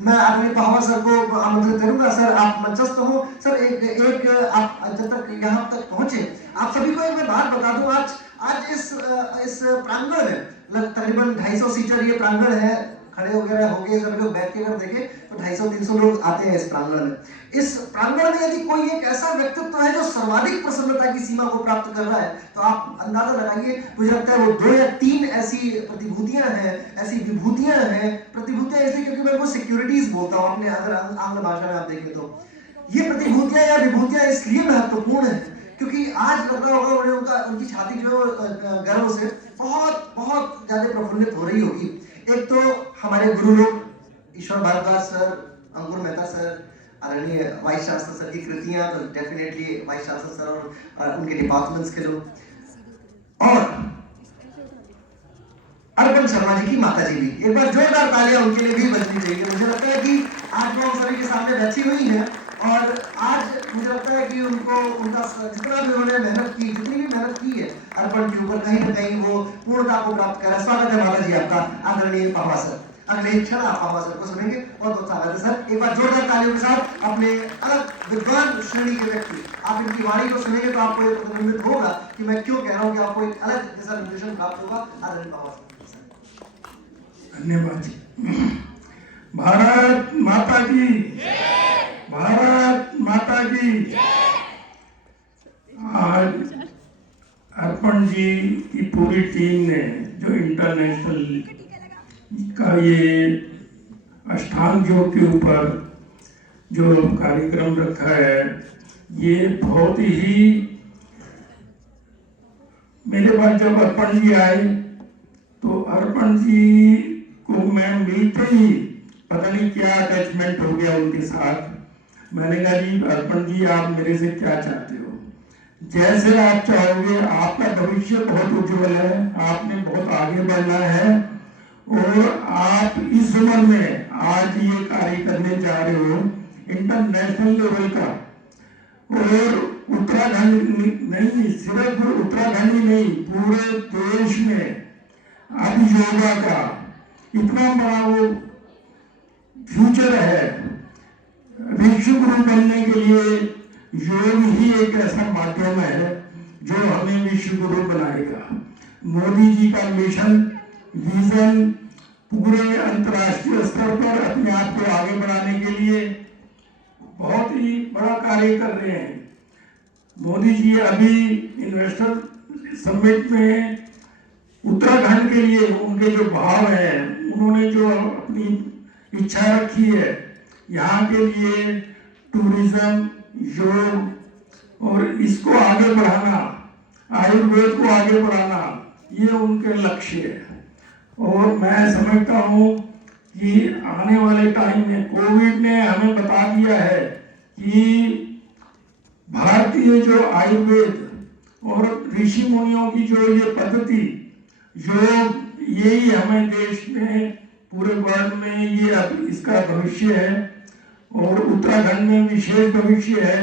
मैं आदरणीय पहवा सर को आमंत्रित करूंगा। सर आप मंचस्थ हो। सर एक आप जब तक यहाँ तक पहुंचे आप सभी को एक मैं बात बता दूं। आज इस प्रांगण में तकरीबन 250 सीटर ये प्रांगण है, खड़े वगैरह हो गए सभी लोग, बैठ के अगर देखें तो 250-300 लोग आते हैं इस प्रांगण में। इस प्रांगण में यदि कोई एक ऐसा व्यक्तित्व है जो सर्वाधिक प्रसन्नता की सीमा को प्राप्त कर रहा है तो आप अंदाजा लगाइए। मुझे लगता है वो 2 या 3 ऐसी प्रतिभूतियां हैं, ऐसी विभूतियां हैं। प्रतिभूतियां इसलिए क्योंकि मैं वो सिक्योरिटीज बोलता हूँ अपने अगर आंग्ल भाषा में आप देखें तो। ये प्रतिभूतियां या विभूतियां इसलिए महत्वपूर्ण है क्योंकि आज लग रहा होगा उनकी छाती जो गर्व से बहुत ज्यादा प्रफुल्लित हो रही होगी। एक तो हमारे गुरु लोग ईश्वर भारद्वाज सर, अंकुर मेहता सर, आदरणीय वाइस चांसलर सर की कृतियां, तो डेफिनेटली वाइस चांसलर सर और उनके डिपार्टमेंट्स के लोग, और अर्पण शर्मा जी की माता जी भी। एक बार जोरदार तालियां उनके लिए भी बजनी चाहिए। मुझे लगता है कि आज वो हम सभी के सामने बैठी हुई है और आज मुझे लगता है कि उनको उनका जितना भी उन्होंने मेहनत की, जितनी भी मेहनत की है अर्पण के ऊपर, कहीं ना कहीं वो पूर्णता को प्राप्त करा। स्वागत है माता जी आपका आदरणीय पहवा सर। अगले क्षण आप पहवा सर को सुनेंगे। बहुत स्वागत है सर। एक बार जोरदार तालियों के साथ अपने अलग विद्वान श्रेणी के व्यक्ति, आप इनकी वाणी को सुनेंगे तो आपको एक प्रतिबिंबित होगा कि मैं क्यों कह रहा हूँ कि आपको एक अलग दिशा निर्देशन प्राप्त होगा। आदरणीय पहवा सर। धन्यवाद। भारत माता की, भारत माता की। आज अर्पण जी की पूरी टीम ने जो इंटरनेशनल का ये अष्टांग योग के ऊपर जो कार्यक्रम रखा है, ये बहुत ही, मेरे पास जब अर्पण जी आए तो अर्पण जी को मैं मिलते ही पता नहीं क्या अटैचमेंट हो गया उनके साथ। मैंने कहा जी अर्पण जी आप मेरे से क्या चाहते हो, जैसे आप चाहोगे, आपका भविष्य बहुत उज्जवल है, आपने बहुत आगे बढ़ना है और आप इस उम्र में आज ये कार्य करने जा रहे हो इंटरनेशनल लेवल का। और उत्तराखंड नहीं, सिर्फ उत्तराखंड ही नहीं, पूरे देश में अब योगा का इतना बड़ा वो फ्यूचर है। विश्व गुरु बनने के लिए योग ही एक ऐसा माध्यम है जो हमें विश्व गुरु बनाएगा। मोदी जी का मिशन, विजन पूरे अंतर्राष्ट्रीय स्तर पर अपने आप को आगे बढ़ाने के लिए बहुत ही बड़ा कार्य कर रहे हैं। मोदी जी अभी इन्वेस्टर समिट में उत्तराखंड के लिए उनके जो भाव है, उन्होंने जो अपनी इच्छा रखी है यहाँ के लिए टूरिज्म, योग और इसको आगे बढ़ाना, आयुर्वेद को आगे बढ़ाना, ये उनके लक्ष्य है। और मैं समझता हूँ कि आने वाले टाइम में कोविड ने हमें बता दिया है कि भारतीय जो आयुर्वेद और ऋषि मुनियों की जो ये पद्धति, योग, यही हमें देश में, पूरे वर्ल्ड में ये अब इसका भविष्य है और उत्तराखंड में विशेष भविष्य है।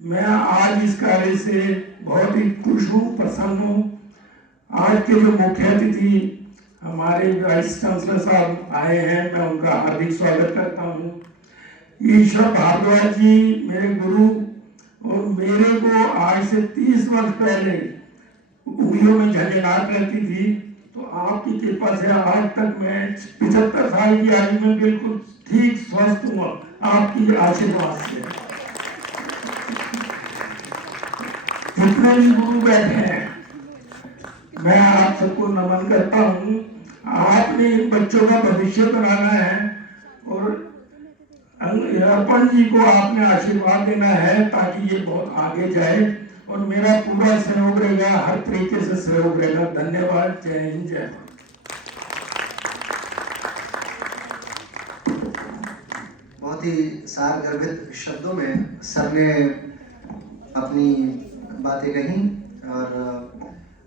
मैं आज इस कार्य से बहुत ही खुश हूँ, प्रसन्न हूँ। आज के जो मुख्य अतिथि हमारे वाइस चांसलर साहब आए हैं, मैं उनका हार्दिक स्वागत करता हूँ। ईश्वर भारद्वाज जी मेरे गुरु, और मेरे को आज से 30 वर्ष पहले उंगलियों में झंझनाहट रहती थी, तो आपकी कृपा से आज तक मैं 75 साल की आयु में बिल्कुल ठीक स्वस्थ हूँ, आपकी आशीर्वाद से। जितने भी गुरु बैठे हैं, मैं आप सबको नमन करता हूँ। आपने इन बच्चों का भविष्य बनाना है और अर्पण जी को आपने आशीर्वाद देना है ताकि ये बहुत आगे जाए, और मेरा पूरा सहयोग रहेगा, हर तरीके से सहयोग रहेगा। धन्यवाद। जय हिंद, जय भारत। बहुत ही सारगर्भित शब्दों में सर ने अपनी बातें कही, और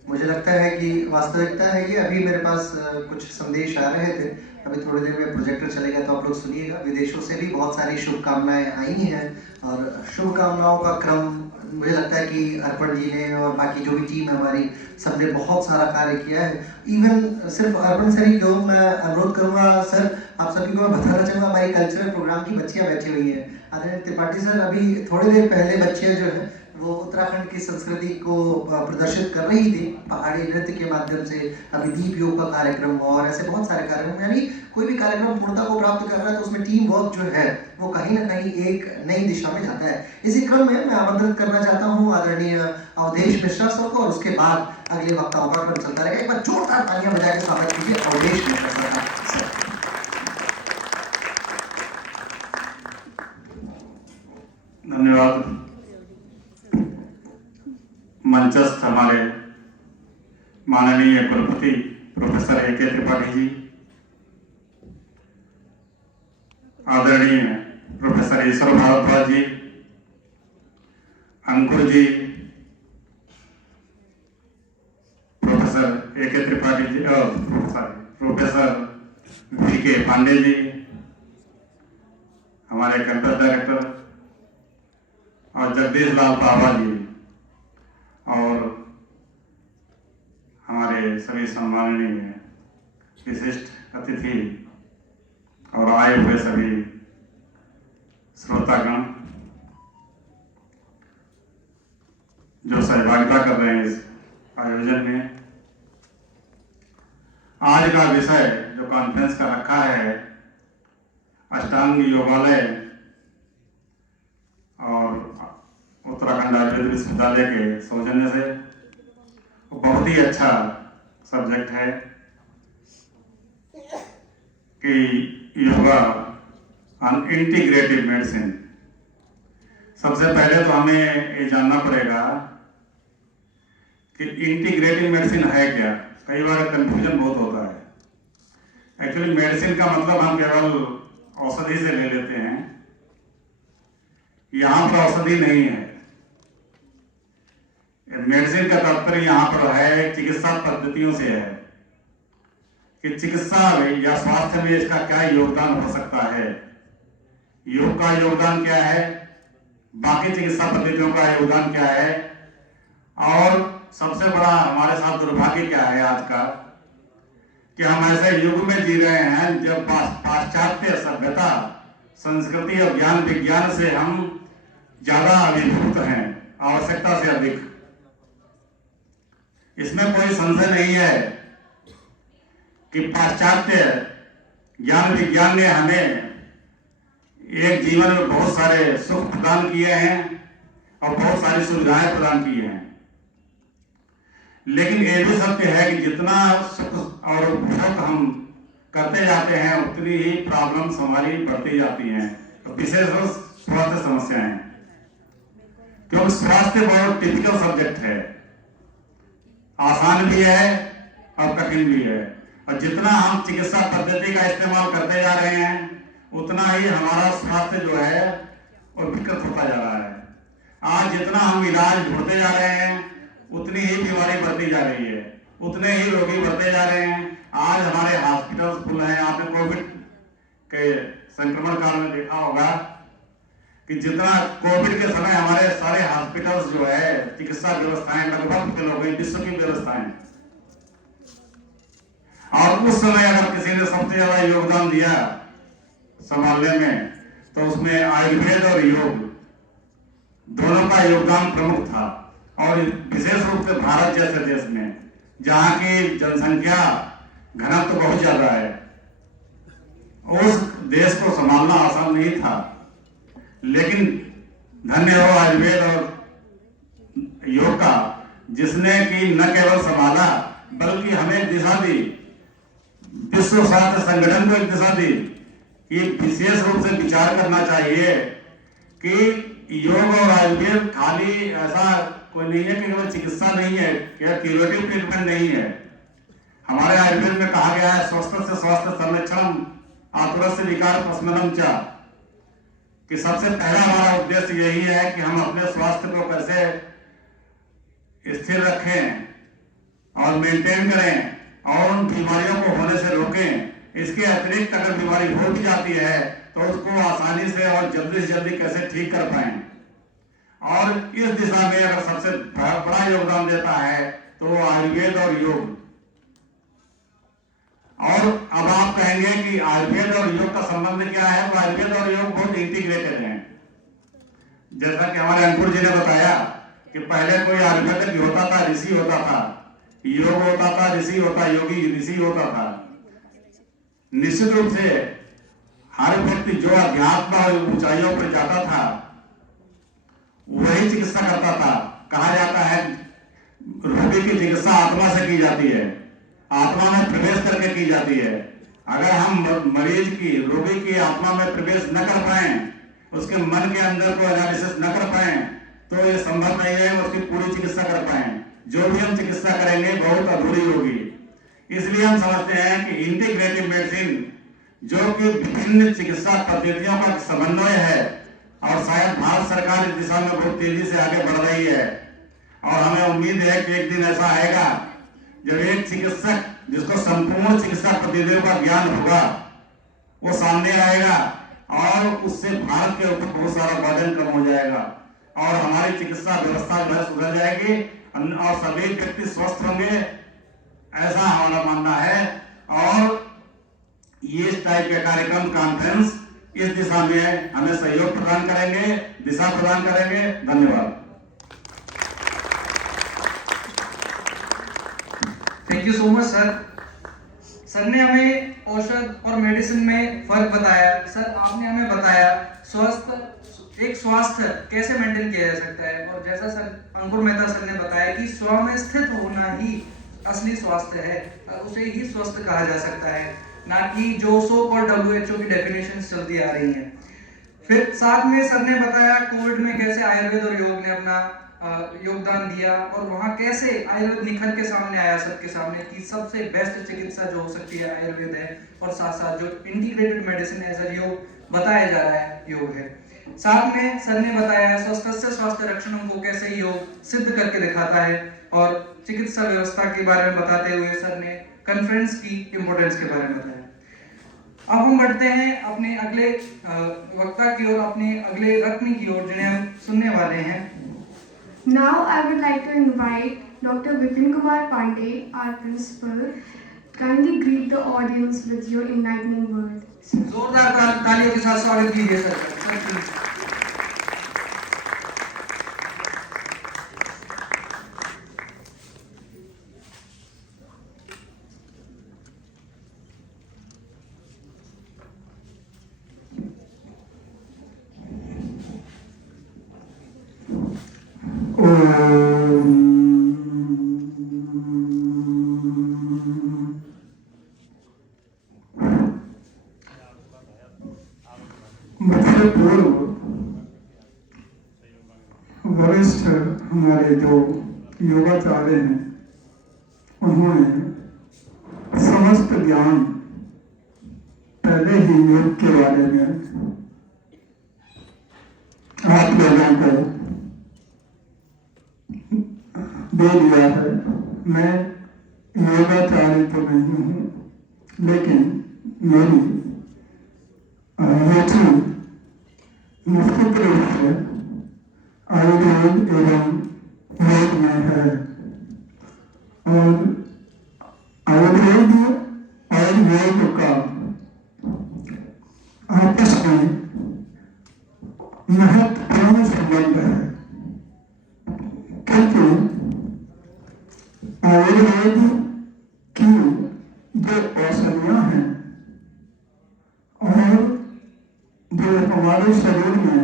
मुझे लगता है कि वास्तविकता है कि अभी मेरे पास कुछ संदेश आ रहे थे। अभी थोड़ी देर में प्रोजेक्टर चलेगा तो आप लोग सुनिएगा। विदेशों से भी बहुत सारी शुभकामनाएं आई हैं, और शुभकामनाओं का क्रम मुझे लगता है कि अर्पण जी ने और बाकी जो भी टीम है हमारी, सबने बहुत सारा कार्य किया है। इवन सिर्फ अर्पण सर ही क्यों, मैं अनुरोध करूँगा सर, आप सभी को मैं बताना चाहूँगा, हमारी कल्चरल प्रोग्राम की बच्चियाँ बैठी हुई हैं। आदरणीय त्रिपाठी सर, अभी थोड़ी देर पहले बच्चियाँ जो है वो उत्तराखंड की संस्कृति को प्रदर्शित कर रही थी पहाड़ी नृत्य के माध्यम से। अभी दीप योग का कार्यक्रम और ऐसे बहुत सारे कार्यक्रम, यानी कोई भी कार्यक्रम पूर्णता को प्राप्त कर रहा है तो उसमें टीम वर्क जो है वो कहीं ना कहीं एक नई दिशा में जाता है। इसी क्रम में मैं आमंत्रित करना चाहता हूँ आदरणीय अवधेश मिश्रा सर को, और उसके बाद अगले वक्ताओं का क्रम चलता रहेगा। एक बार जोरदार तालियां बजा के स्वागत कीजिए अवधेश मिश्रा सर का। धन्यवाद। मंचस्थ हमारे माननीय कुलपति प्रोफेसर ए.के. त्रिपाठी जी, आदरणीय प्रोफेसर ईश्वर भारद्वाज जी, अंकुर जी, professor A K. Tripathi ji, professor VK. Pandey ji, हमारे कैंपस डायरेक्टर, और जगदीश लाल पावा जी, और हमारे सभी सम्माननीय विशिष्ट अतिथि और आए हुए सभी श्रोतागण जो सहभागिता कर रहे हैं इस आयोजन में। आज का विषय जो कॉन्फ्रेंस का रखा है, अष्टांग योगालय और उत्तराखंड आयुर्वेद विश्वविद्यालय के सौजन्य से, बहुत ही अच्छा सब्जेक्ट है कि योगा ऑन इंटीग्रेटिव मेडिसिन। सबसे पहले तो हमें ये जानना पड़ेगा कि इंटीग्रेटिव मेडिसिन है क्या। कई बार कंफ्यूजन बहुत होता है। एक्चुअली मेडिसिन का मतलब हम केवल औषधि से ले लेते हैं, यहाँ पर औषधि नहीं है। मेडिसिन का तात्पर्य यहाँ पर है चिकित्सा पद्धतियों से है कि चिकित्सा या स्वास्थ्य में इसका क्या योगदान हो सकता है। योग का योगदान क्या है, बाकी चिकित्सा पद्धतियों का योगदान क्या है, और सबसे बड़ा हमारे साथ दुर्भाग्य क्या है आज का, कि हम ऐसे युग में जी रहे हैं जब पाश्चात्य सभ्यता, संस्कृति और ज्ञान विज्ञान से हम ज्यादा अभिभूत हैं, आवश्यकता से अधिक। इसमें कोई संशय नहीं है कि पाश्चात्य ज्ञान विज्ञान ने हमें एक जीवन में बहुत सारे सुख प्रदान किए हैं और बहुत सारी सुविधाएं प्रदान की हैं, लेकिन ये भी सत्य है कि जितना सुख और उपभोग हम करते जाते हैं उतनी ही प्रॉब्लम्स हमारी बढ़ती जाती हैं, विशेष रूप स्वास्थ्य समस्याएं, क्योंकि स्वास्थ्य बहुत टिपिकल सब्जेक्ट है, आसान भी है और कठिन भी है। और जितना हम चिकित्सा पद्धति का इस्तेमाल करते जा रहे हैं उतना ही हमारा स्वास्थ्य जो है वो विकृत होता जा रहा है। आज जितना हम इलाज ढूंढते जा रहे हैं उतनी ही बीमारी बढ़ती जा रही है, उतने ही रोगी बढ़ते जा रहे हैं। आज हमारे हॉस्पिटल्स फुल हैं। आपने कोविड के संक्रमण काल में देखा होगा कि जितना कोविड के समय हमारे सारे हॉस्पिटल्स जो है, चिकित्सा व्यवस्थाएं लगभग फेल हो गई, विश्व की व्यवस्थाएं। और उस समय अगर किसी ने सबसे ज्यादा योगदान दिया संभालने में तो उसमें आयुर्वेद और योग दोनों का योगदान प्रमुख था। और विशेष रूप से भारत जैसे देश में जहाँ की जनसंख्या घनत्व बहुत ज्यादा है, उस देश को संभालना आसान नहीं था। लेकिन धन्य हो आयुर्वेद और योग का, जिसने कि न केवल संभाला बल्कि हमें दिशा दी, विश्व स्वास्थ्य संगठन को एक दिशा दी कि विशेष रूप से विचार करना चाहिए कि योग और आयुर्वेद खाली ऐसा कोई नहीं है कि वो चिकित्सा नहीं है, क्या क्यूरेटिव ट्रीटमेंट नहीं है। हमारे आयुर्वेद में कहा गया है स्वस्थ से स्वास्थ्य संरक्षण आतुरस्य विकार पस्मनम च, कि सबसे पहला हमारा उद्देश्य यही है कि हम अपने स्वास्थ्य को कैसे स्थिर रखें और मेंटेन करें और उन बीमारियों को होने से रोकें। इसके अतिरिक्त अगर बीमारी हो भी जाती है तो उसको आसानी से और जल्दी से जल्दी कैसे ठीक कर पाएं। और इस दिशा में अगर सबसे बड़ा योगदान देता है तो वो आयुर्वेद और योग। और अब आप कहेंगे कि आयुर्वेद और योग का संबंध क्या है, तो आयुर्वेद और योग बहुत इंटीग्रेटेड हैं। जैसा कि हमारे अंकुर जी ने बताया कि पहले कोई आयुर्वेदिक होता था, ऋषि होता था, योग होता था, ऋषि होता, योगी ऋषि होता था। निश्चित रूप से हर व्यक्ति जो अध्यात्म और ऊंचाइयों पर जाता था वही चिकित्सा करता था। कहा जाता है रोगी की चिकित्सा आत्मा से की जाती है, आत्मा में प्रवेश करके की जाती है। अगर हम मरीज की, रोगी की आत्मा में प्रवेश न कर पाए, उसके मन के अंदर को एनालिसिस न कर पाए, तो ये संभव नहीं है उसकी पूरी चिकित्सा कर पाए। जो भी हम चिकित्सा करेंगे बहुत अधूरी होगी। इसलिए हम समझते हैं कि इंटीग्रेटिव मेडिसिन, जो कि विभिन्न चिकित्सा पद्धतियों का समन्वय है, और शायद भारत सरकार इस दिशा में बहुत तेजी से आगे बढ़ रही है। और हमें उम्मीद है कि एक दिन ऐसा आएगा जब एक चिकित्सक जिसको संपूर्ण चिकित्सा पद्धतियों का ज्ञान होगा वो सामने आएगा और उससे भारत के ऊपर बहुत सारा बर्डन कम हो जाएगा और हमारी चिकित्सा व्यवस्था जो है सुधर जाएगी और सभी व्यक्ति स्वस्थ होंगे, ऐसा हमारा मानना है। और ये इस टाइप के कार्यक्रम, कॉन्फ्रेंस इस दिशा में हमें सहयोग प्रदान करेंगे, दिशा प्रदान करेंगे। धन्यवाद। Thank you so much sir. Sir ने हमें औषध और मेडिसिन में फर्क बताया। सर आपने हमें बताया स्वास्थ्य कैसे मेंटेन किया जा सकता है, और जैसा सर अंकुर मेहता सर ने बताया कि स्व में स्थित होना ही असली स्वास्थ्य है, उसे ही स्वस्थ कहा जा सकता है, ना कि जो और WHO की डेफिनेशन चलती आ रही हैं। फिर साथ में सर ने बताया कोविड में कैसे आयुर्वेद और योग ने अपना योगदान दिया और वहाँ कैसे आयुर्वेद निखर के सामने आया सबके सामने कि सबसे बेस्ट चिकित्सा जो हो सकती है आयुर्वेद है, और साथ साथ जो इंटीग्रेटेड मेडिसिन एज अ योग बताया जा रहा है योग है। साथ में सर ने बताया स्वस्थ से स्वास्थ्य रक्षणों को कैसे योग सिद्ध करके दिखाता है, और चिकित्सा व्यवस्था के बारे में बताते हुए सर ने कॉन्फ्रेंस की इंपोर्टेंस के बारे में बताया। अब हम बढ़ते हैं अपने अगले वक्ता की ओर, अपने अगले रत्न की ओर जिन्हें हम सुनने वाले हैं। Now I would like to invite Dr. Vipin Kumar Pandey, our principal. Kindly greet the audience with your enlightening words. जोरदार तालियों के साथ स्वागत कीजिए सर। प्लीज। मुझसे पूर्व वरिष्ठ हमारे जो योगाचार्य हैं, उन्होंने समस्त ज्ञान पहले ही योग के बारे में आप लोगों को दे दिया है। मैं योगाचार्य तो नहीं हूँ, लेकिन मेरी रुचि निश्चित रूप से आयुर्वेद एवं योग में है, और आयुर्वेद और योग का आपस में महत्वपूर्ण संबंध है, क्योंकि आयुर्वेद की जो औषधियाँ हैं और जो हमारे शरीर में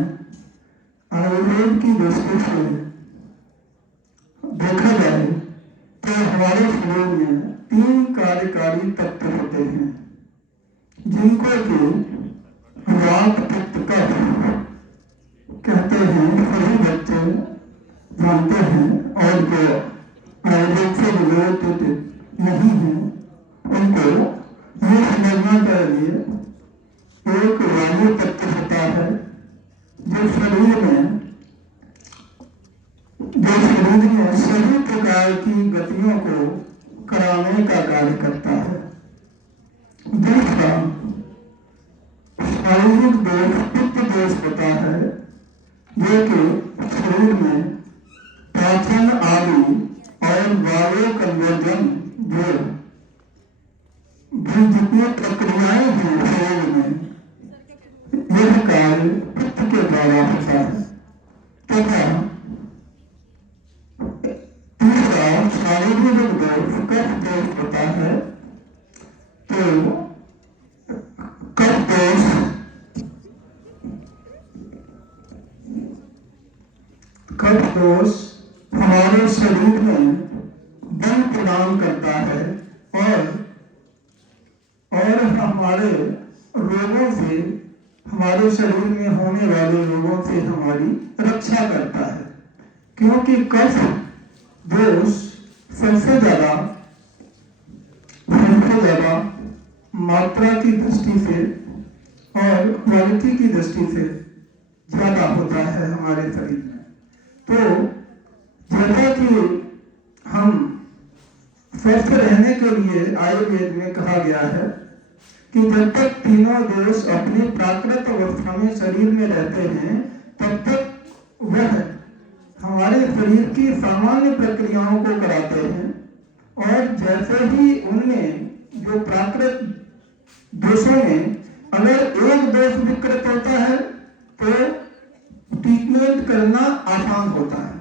आयुर्वेद की दृष्टि से देखा जाए तो हमारे शरीर में 3 कार्यकारी तत्व होते हैं, जिनको कि वात पित्त कफ कहते हैं। सभी बच्चे जानते हैं, और जो आयुर्वेद से रिलेटेड नहीं है उनको ये समझना चाहिए। एक वायु तत्व होता है जो शरीर में सभी प्रकार की गतियों को कराने का कार्य करता है। दूसरा शारीरिक दोष पित्त दोष होता है, जो कि शरीर में पाचन आदि और वायु कन्वर्जन जो भी जितनी प्रक्रियाएं हैं शरीर में, यह कार्य पित्त के द्वारा होता है। तथा तीसरा शारीरिक दोष कफ दोष होता है। तो कफ दोष हमारे शरीर में बल प्रदान करता है, और हमारे रोगों से, हमारे शरीर में होने वाले रोगों से हमारी रक्षा करता है। क्योंकि कफ दोष सबसे ज्यादा मात्रा की दृष्टि से और क्वालिटी की दृष्टि से ज्यादा होता है हमारे शरीर में। तो जैसा कि हम स्वस्थ रहने के लिए आयुर्वेद में कहा गया है कि जब तक तीनों दोष अपनी प्राकृत अवस्था में शरीर में रहते हैं, तब तक वह हमारे शरीर की सामान्य प्रक्रियाओं को कराते हैं, और जैसे ही उनमें जो प्राकृत दोषों में अगर एक दोष विकृत होता है तो ट्रीटमेंट करना आसान होता है।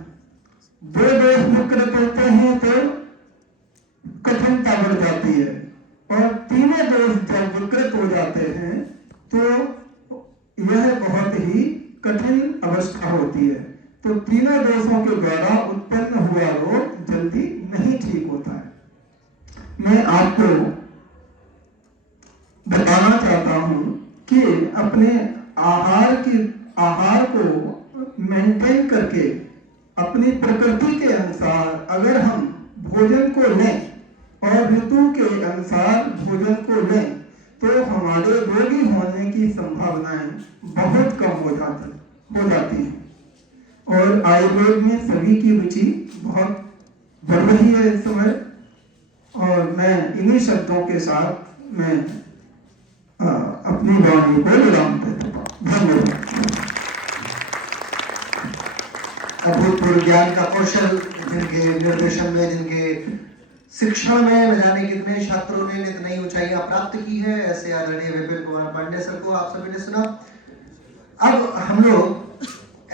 2 दोष विकृत होते हैं तो कठिनता बढ़ जाती है, और तीनों दोष जब विकृत हो जाते हैं तो यह बहुत ही कठिन अवस्था होती है। तो तीनों दोषों के द्वारा उत्पन्न हुआ रोग जल्दी नहीं ठीक होता है। मैं आपको बताना चाहता हूं कि अपने आहार को मेंटेन करके अपनी प्रकृति के अनुसार अगर हम भोजन को लें और ऋतु के अनुसार भोजन को लें, तो हमारे रोगी होने की संभावनाएं बहुत कम हो जाती हैं। और आयुर्वेद में सभी की रुचि बहुत बढ़ रही है इस समय, और मैं इन्हीं शब्दों के साथ मैं अपनी वाणी को विराम देता हूँ। धन्यवाद। अभूतपूर्व ज्ञान का कौशल जिनके निर्देशन में, जिनके शिक्षण में न जाने कितने छात्रों ने नित नई ऊंचाइयां प्राप्त की है, ऐसे आदरणीय विपिन कुमार पांडे सर को आप सभी ने सुना। अब हम लोग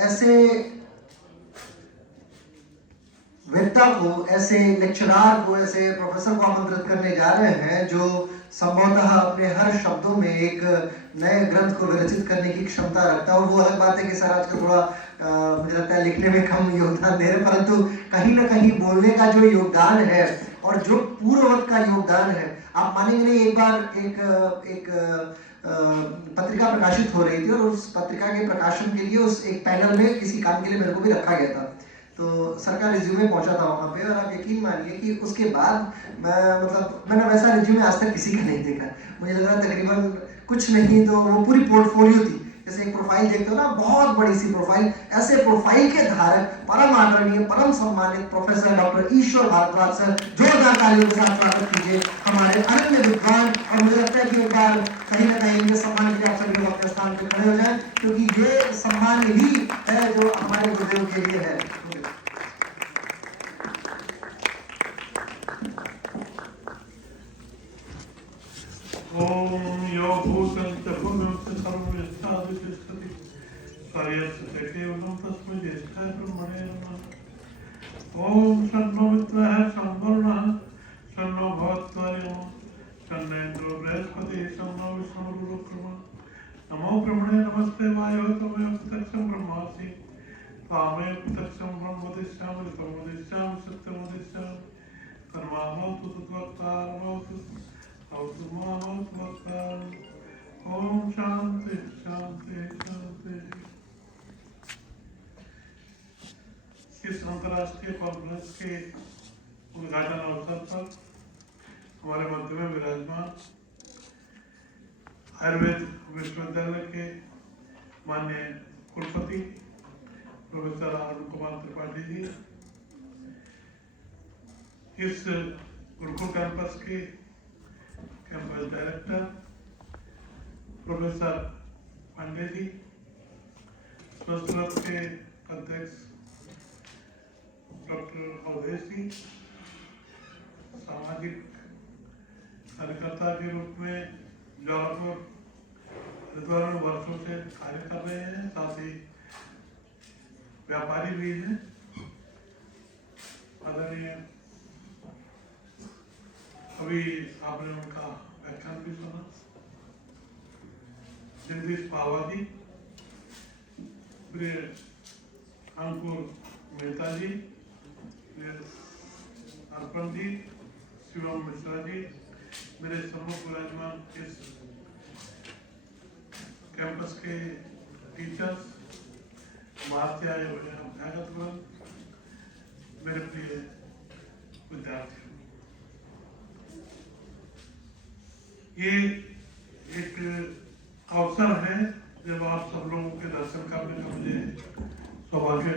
ऐसे वेत्ता को, ऐसे लेक्चरार को, ऐसे प्रोफेसर को आमंत्रित करने जा रहे हैं जो संभवतः अपने हर शब्दों में एक नए ग्रंथ को विरचित करने की क्षमता रखता है। और वो अलग बात है कि सर आजकल थोड़ा मुझे लगता है लिखने में कम योगदान दे रहे हैं, परंतु कहीं ना कहीं बोलने का जो योगदान है और जो पूर्ववत का योगदान है, आप मानेंगे नहीं, एक बार एक पत्रिका प्रकाशित हो रही थी और उस पत्रिका के प्रकाशन के लिए उस एक पैनल में किसी काम के लिए मेरे को भी रखा गया था। तो सर का रिज्यूमे पहुंचा था वहाँ पे, और आप यकीन मानिए कि उसके बाद मैंने वैसा रिज्यूमे आज तक किसी का नहीं देखा। मुझे लग रहा तकरीबन कुछ नहीं तो वो पूरी पोर्टफोलियो थी, जैसे एक प्रोफाइल देखते हो ना, बहुत बड़ी सी प्रोफाइल। ऐसे प्रोफाइल के धारक परम आदरणीय, परम सम्मानित प्रोफेसर डॉक्टर ईश्वर भारद्वाज सर, जोरदार तालियों के साथ स्वागत कीजिए हमारे अनन्य विद्वान। और मुझे लगता है कि एक बार कहीं ना कहीं इनके सम्मान के लिए आप सभी लोग अपने स्थान पर खड़े हो जाएं, क्योंकि ये सम्मान ही है जो हमारे गुरुदेव के लिए है। ओम यो भूतं पुनरुक्त सर्वविस्तादितिष्ठति पर्यस्य केवलं तस्मै ज्येष्ठाय ब्रह्मणे नमः। ओम शन्नो मित्रः संवरुणः शन्नो भवत्वर्यः शन्नो इन्द्रो बृहस्पतिः शन्नो विष्णुरुक्रमः। नमो ब्रह्मणे नमस्ते वायो त्वमेव प्रत्यक्षं ब्रह्मासि त्वामेव प्रत्यक्षं ब्रह्म वदिष्यामि त्वं वदिष्यामि सत्यं वदिष्यामि कर्मामोऽस्तु तद्वक्तारमोऽस्तु ओम शांति शांति शांति। इस अंतर्राष्ट्रीय कॉन्फ्रेंस के उद्घाटन अवसर पर हमारे मध्य में विराजमान आयुर्वेद विश्वविद्यालय के माननीय कुलपति प्रोफेसर अरुण कुमार त्रिपाठी जी, इस गुरुकुल कैंपस के campus director professor Pandey ji, Sanskrit के अध्यक्ष डॉक्टर अवधेश जी, सामाजिक कार्यकर्ता के रूप में जौहरपुर हरिद्वार में वर्षों से कार्य कर रहे हैं, साथ ही व्यापारी भी हैं। आदरणीय अभी आपने उनका व्याख्यान भी सुना, जगदीश पावा जी, प्रिय अंकुर मेहता जी, प्रिय अर्पण जी, शिवम मिश्रा जी, मेरे सम्मुख विराजमान इस कैंपस के टीचर्स, बाहर से आए हुए अभ्यागतगण, मेरे प्रिय विद्यार्थी, ये एक अवसर है जब आप सब लोगों के दर्शन करने का मुझे सौभाग्य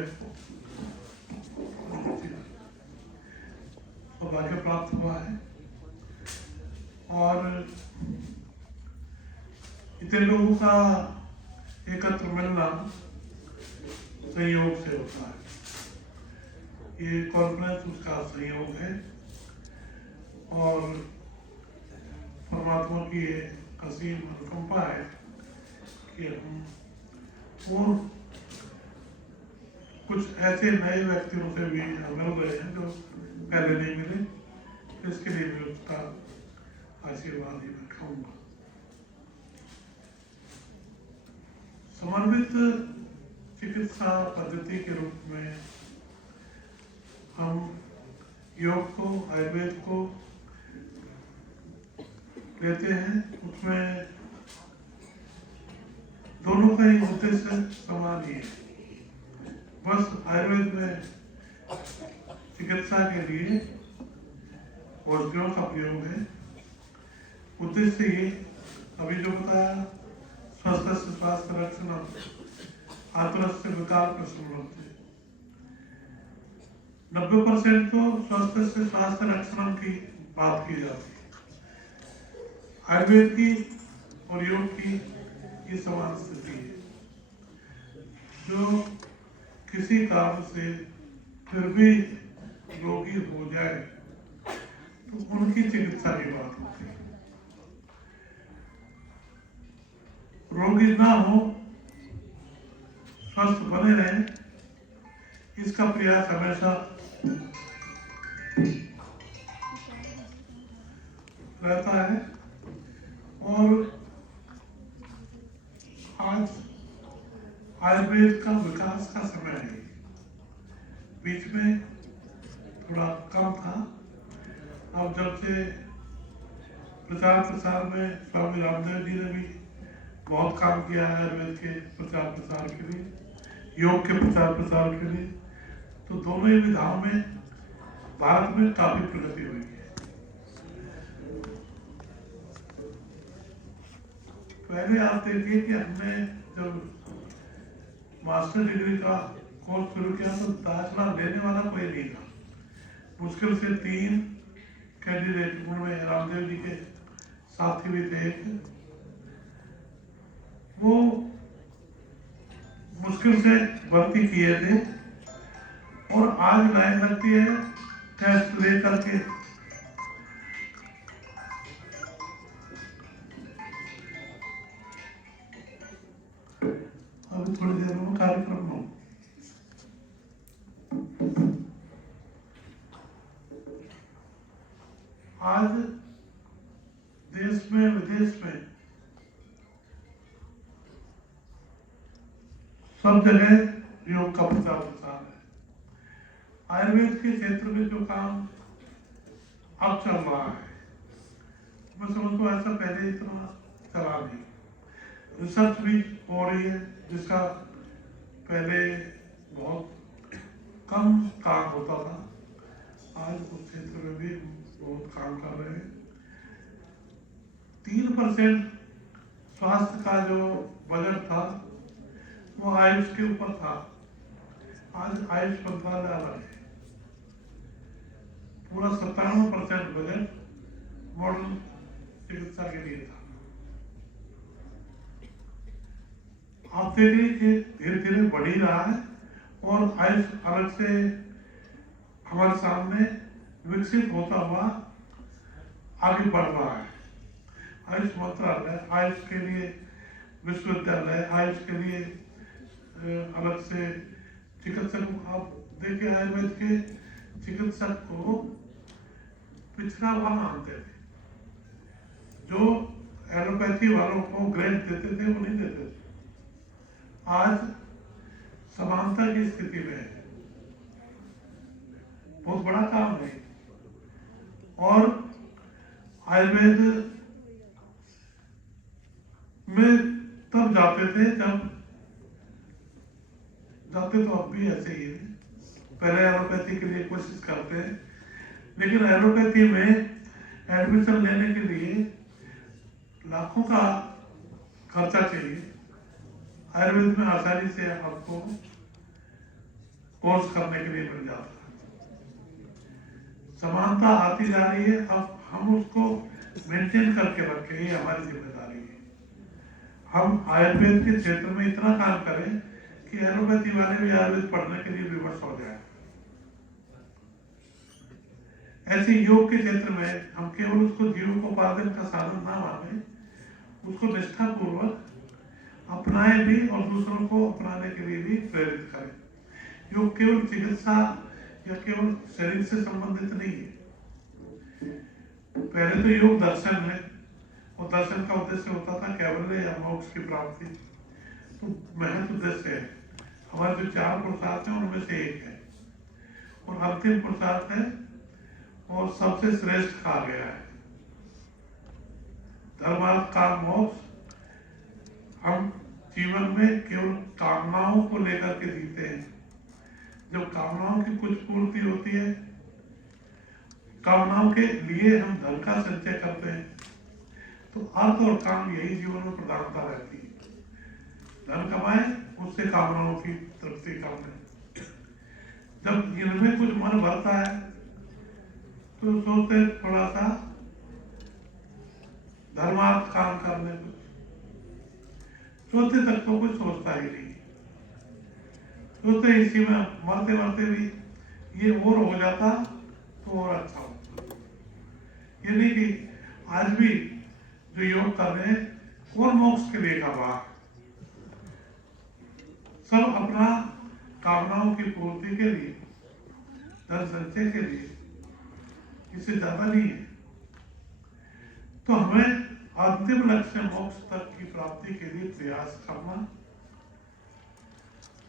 प्राप्त हुआ है। और इतने लोगों का एकत्र मिलना संयोग से होता है। ये कॉन्फ्रेंस उसका संयोग है और परमात्मा की असीम अनुकंपा है कि हम और कुछ ऐसे नए व्यक्तियों से भी मिल रहे हैं जो पहले नहीं मिले। इसके लिए मैं उसका आशीर्वाद ही रखूंगा। समन्वित चिकित्सा पद्धति के रूप में हम योग को, आयुर्वेद को लेते हैं। उसमें दोनों का ही उद्देश्य समान ही है। बस आयुर्वेद में चिकित्सा के लिए औषधियों का प्रयोग है। उद्देश्य ये अभी जो बताया, स्वस्थ से स्वास्थ्य रक्षण, आतुरस्य विकार प्रशमनते। 90% तो स्वस्थ से स्वास्थ्य रक्षण की बात की जाती है। आयुर्वेद की और योग की ये समान स्थिति है। जो किसी कारण से फिर भी रोगी हो जाए तो उनकी चिकित्सा की बात होती है। रोगी ना हो, स्वस्थ बने रहें, इसका प्रयास हमेशा रहता है। और आज आयुर्वेद का विकास का समय है। बीच में थोड़ा कम था। अब जब से प्रचार प्रसार में स्वामी रामदेव जी ने भी बहुत काम किया है आयुर्वेद के प्रचार प्रसार के लिए, योग के प्रचार प्रसार के लिए, तो दोनों ही विधाओं में भारत में काफी प्रगति हुई है। पहले आप देखिए कि हमने जब मास्टर डिग्री का कोर्स शुरू किया तो दाखिला लेने वाला कोई नहीं था। मुश्किल से 3 कैंडिडेट, उनमें रामदेव जी के साथी भी थे। वो मुश्किल से भर्ती किए थे और आज लाइन लगती है टेस्ट ले करके। अभी थोड़ी देर में कार्यक्रम हो। आज देश में विदेश में सब जगह योग का प्रचार प्रसार है। आयुर्वेद के क्षेत्र में जो काम अब चल रहा है, मैं समझता ऐसा पहले इतना चला नहीं। रिसर्च भी हो रही है जिसका पहले बहुत कम काम होता था, आज उस क्षेत्र में भी बहुत काम कर रहे हैं। 3% स्वास्थ्य का जो बजट था वो आयुष के ऊपर था। आज आयुष मंत्रालय अलग है। पूरा 97% बजट मॉडर्न चिकित्सा के लिए था। आप देखिए कि धीरे धीरे बढ़ ही रहा है और आयुष अलग से हमारे सामने विकसित होता हुआ आगे बढ़ रहा है। आयुष मंत्रालय, आयुष के लिए विश्वविद्यालय, आयुष के लिए अलग से चिकित्सक। आप देखिए आयुर्वेद के चिकित्सक को पिछड़ा हुआ मानते थे। जो एलोपैथी वालों को ग्रेड देते थे वो नहीं देते थे। आज समानता की स्थिति में है। बहुत बड़ा काम है। और आयुर्वेद में तब जाते थे जब जाते तो अब भी ऐसे ही है। पहले एलोपैथी के लिए कोशिश करते हैं, लेकिन एलोपैथी में एडमिशन लेने के लिए लाखों का खर्चा चाहिए। आयुर्वेद में आसानी से आपको कोर्स करने के लिए मिल जाता है। समानता आती जा रही है। अब हम उसको मेंटेन करके रखें, ये हमारी जिम्मेदारी है। हम आयुर्वेद के क्षेत्र में इतना काम करें कि एलोपैथी वाले भी आयुर्वेद पढ़ने के लिए विवश हो जाए। ऐसे योग के क्षेत्र में हम केवल उसको जीविकोपार्जन का साधन ना माने, उसको निष्ठा पूर्वक अपनाएं भी और दूसरों को अपनाने के लिए भी प्रेरित करें। योग केवल चिकित्सा या केवल शरीर से संबंधित नहीं है। पहले तो योग दर्शन है और दर्शन का उद्देश्य होता था कैवल्य या मोक्ष की प्राप्ति। तो महत्व उद्देश्य है। हमारे जो 4 पुरुषार्थ हैं उनमें से एक है और अंतिम पुरुषार्थ है और सबसे श्रेष्ठ कहा गया है धर्मार्थ काम मोक्ष। हम जीवन में केवल कामनाओं को लेकर के जीते हैं। जब कामनाओं की कुछ पूर्ति होती है, कामनाओं के लिए हम धन का संचय करते हैं, तो अर्थ और काम यही जीवन में प्रधानता रहती है। धन कमाए, उससे कामनाओं की तृप्ति कर लें। जब इनमें कुछ मन भरता है तो सोचते थोड़ा सा धर्मार्थ काम कर ले, चौथे तक तो कोई सोचता ही नहीं, सोचते इसी में मरते मरते भी ये और हो जाता तो और अच्छा होता। ये नहीं कि आज भी जो योग कर रहे हैं और मोक्ष के लिए कर रहा है, सब अपना कामनाओं की पूर्ति के लिए, धन संचय के लिए, इससे ज्यादा नहीं है। तो हमें अंतिम लक्ष्य मोक्ष तक की प्राप्ति के लिए प्रयास करना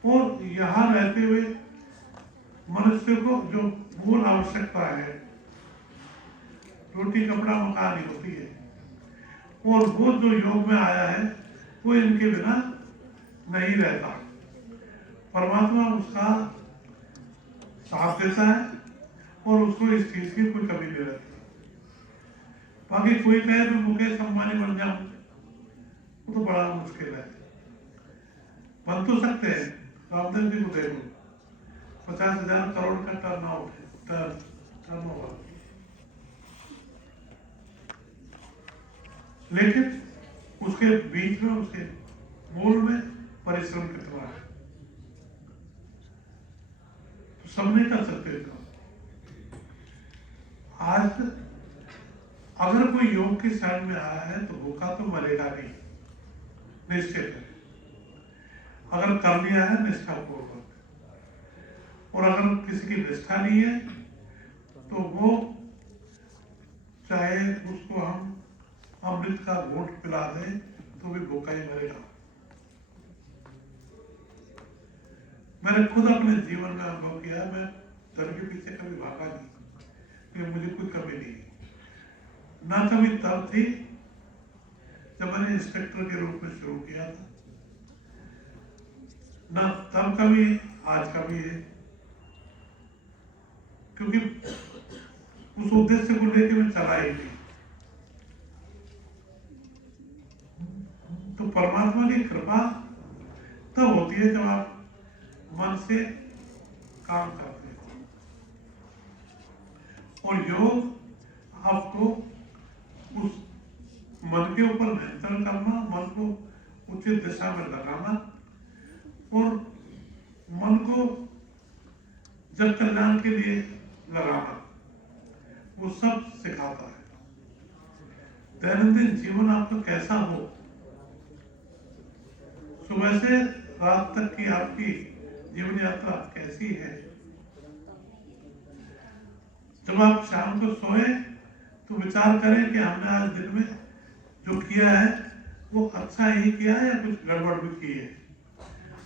और यहाँ रहते हुए मनुष्य को जो मूल आवश्यकता है, रोटी कपड़ा मकान ही होती है, और वो जो योग में आया है वो इनके बिना नहीं रहता। परमात्मा उसका साथ देता है और उसको इस चीज की कोई कमी नहीं रहती। बाकी कोई कहे तो मुकेश अंबानी बन जाऊं, वो तो बड़ा मुश्किल है। बन तो सकते हैं, रामदेव जी को देखो, 50,000 करोड़ का टर्नओवर, लेकिन उसके बीच में, उसके मूल में परिश्रम कितना है, तो सब नहीं कर सकते इतना। आज अगर कोई योग की शरण में आया है तो भूखा तो मरेगा नहीं, निश्चित है। अगर कर लिया है निष्ठा पूर्वक, और अगर किसी की निष्ठा नहीं है तो वो चाहे उसको हम अमृत का घूंट पिला दें तो भी भूखा ही मरेगा। मैंने खुद अपने जीवन में अनुभव किया, मैं धन के पीछे कभी भागा नहीं, क्योंकि मुझे कोई कमी नहीं, ना कभी तब थी जब मैंने इंस्पेक्टर के रूप में शुरू किया था, ना तब कभी आज कभी है, क्योंकि उस उद्देश्य को लेकर मैं चला ही नहीं। तो परमात्मा की कृपा तब होती है जब आप मन से काम करते हैं, और योग आपको उस मन के ऊपर नियंत्रण करना, मन को उचित दिशा में लगाना और मन को जग कल्याण के लिए लगाना, वो सब सिखाता है। दैनंदिन जीवन आपका कैसा हो, सुबह से रात तक की आपकी जीवन यात्रा कैसी है, जब आप शाम को सोए तो विचार करें कि हमने आज दिन में जो किया है वो अच्छा ही किया है या कुछ गड़बड़ भी की है,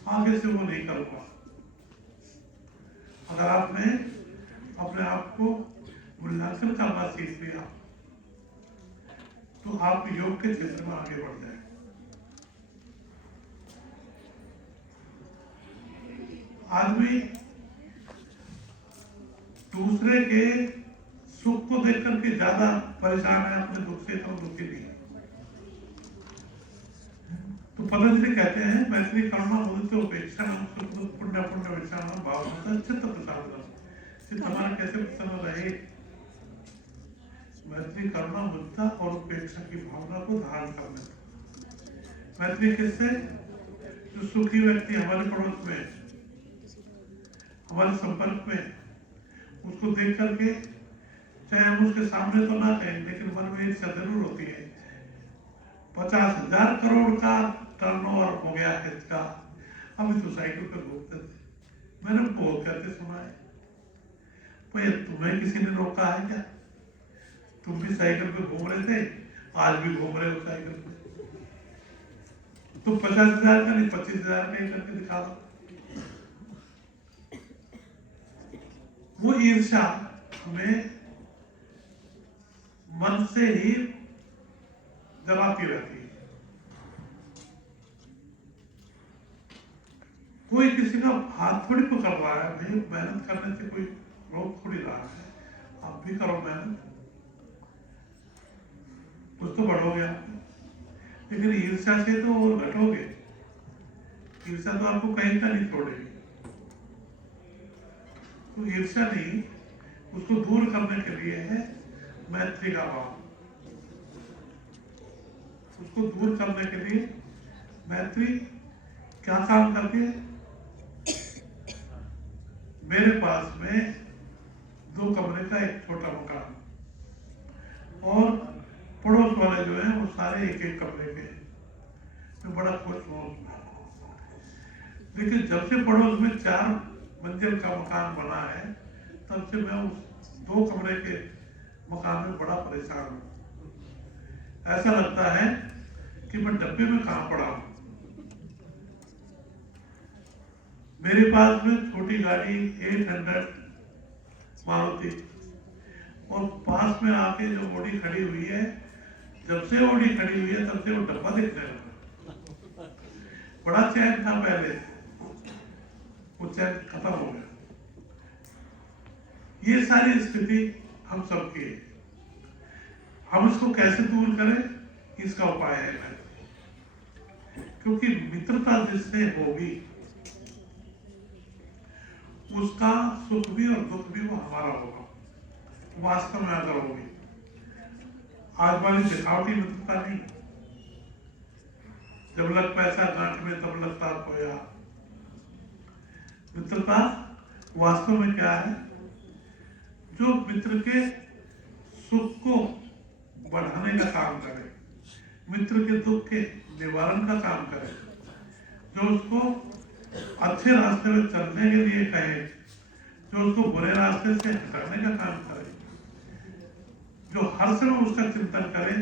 आगे से वो नहीं कर पाए। अगर आपने अपने आप को मूल्यांकन करना सीख लिया तो आप योग के क्षेत्र में आगे बढ़ जाए। आदमी दूसरे के सुख को देख करके ज्यादा परेशान है, अपने दुख से तो दुखी नहीं। तो पतंजलि कहते हैं मैत्री कर्म मुदित उपेक्षा पुण्य पुण्य विचार भाव चित्त प्रसाद, चित्त हमारा कैसे प्रसन्न रहे, मैत्री करना मुदिता और उपेक्षा की भावना को धारण करना। मैत्री किससे? जो सुखी व्यक्ति हमारे पड़ोस में, हमारे संपर्क में, उसको देख करके चाहे हम उसके सामने तो ना कहें लेकिन मन में इच्छा जरूर होती है। 50,000 करोड़ का टर्नओवर हो गया है इसका, अभी तो साइकिल पे घूमते थे, मैंने बहुत कहते सुना है। भाई तुम्हें किसी ने रोका है क्या? तुम भी साइकिल पे घूम रहे थे, आज भी घूम रहे हो साइकिल पे, तो 50,000 का नहीं 25,000 का ही करके दिखा दो। वो ईर्ष्या हमें मन से ही जलाती रहती है। कोई किसी का हाथ थोड़ी पकड़ रहा है, भाई मेहनत करने से कोई रोक थोड़ी रहा है, आप भी करो मेहनत, कुछ तो बढ़ोगे आप। लेकिन ईर्ष्या से तो और घटोगे, ईर्ष्या तो आपको कहीं का नहीं छोड़ेगी। तो ईर्ष्या नहीं, उसको दूर करने के लिए है मैत्री का भाव। उसको दूर करने के लिए मैत्री क्या काम करती है? मेरे पास में 2 कमरे का एक छोटा मकान और पड़ोस वाले जो हैं वो सारे एक एक कमरे के। मैं बड़ा खुश हूँ। लेकिन जब से पड़ोस में 4 मंजिल का मकान बना है तब से मैं उस 2 कमरे के मकान में बड़ा परेशान हूँ। ऐसा लगता है कि मैं डब्बे में कहाँ पड़ा हूँ। मेरे पास में छोटी गाड़ी 800 मारुति और पास में आके जो ऑडी खड़ी हुई है, जब से ऑडी खड़ी हुई है तब से वो डब्बा दिखने लगा। बड़ा चैन था पहले, वो चैन खत्म हो गया। ये सारी स्थिति हम सबकी है। हम इसको कैसे दूर करें, इसका उपाय है। क्योंकि मित्रता जिससे होगी उसका सुख भी और दुख भी वो हमारा होगा, वास्तव में अगर होगी। आज वाली दिखावटी मित्रता नहीं। जब लग पैसा गांठ में तब लगता खोया। मित्रता वास्तव में क्या है? जो मित्र के सुख को बढ़ाने का काम करे, मित्र के दुख के निवारण का काम करे, जो उसको अच्छे रास्ते में चलने के लिए कहे, जो उसको बुरे रास्ते से हटाने का काम करे, जो हर समय उसका चिंतन करे,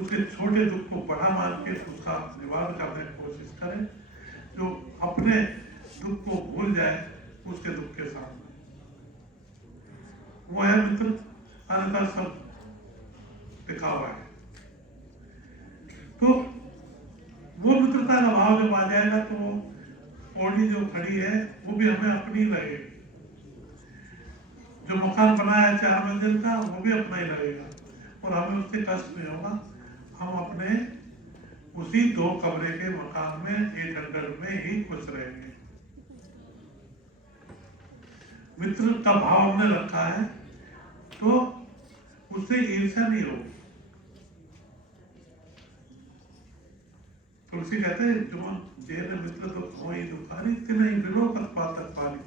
उसके छोटे दुख को बड़ा मान के उसका निवारण करने की कोशिश करे, जो अपने दुख को भूल जाए उसके दुख के सामने, वो है मित्र। अन्यथा सब दिखावा है। तो वो मित्रता का भाव जब आ जाएगा तो ऑडी जो खड़ी है वो भी हमें अपनी लगेगी। जो मकान बनाया है 4 मंजिल का वो भी अपना ही लगेगा और हमें उससे कष्ट नहीं होगा। हम अपने उसी 2 कमरे के मकान में 800 में ही खुश रहेंगे। मित्र का भाव हमने रखा है तो उससे ईर्ष्या नहीं होगी। तुलसी कहते हैं जो जेल मित्र तो खोई दुखारी तिनहि विलोकत पातक पाली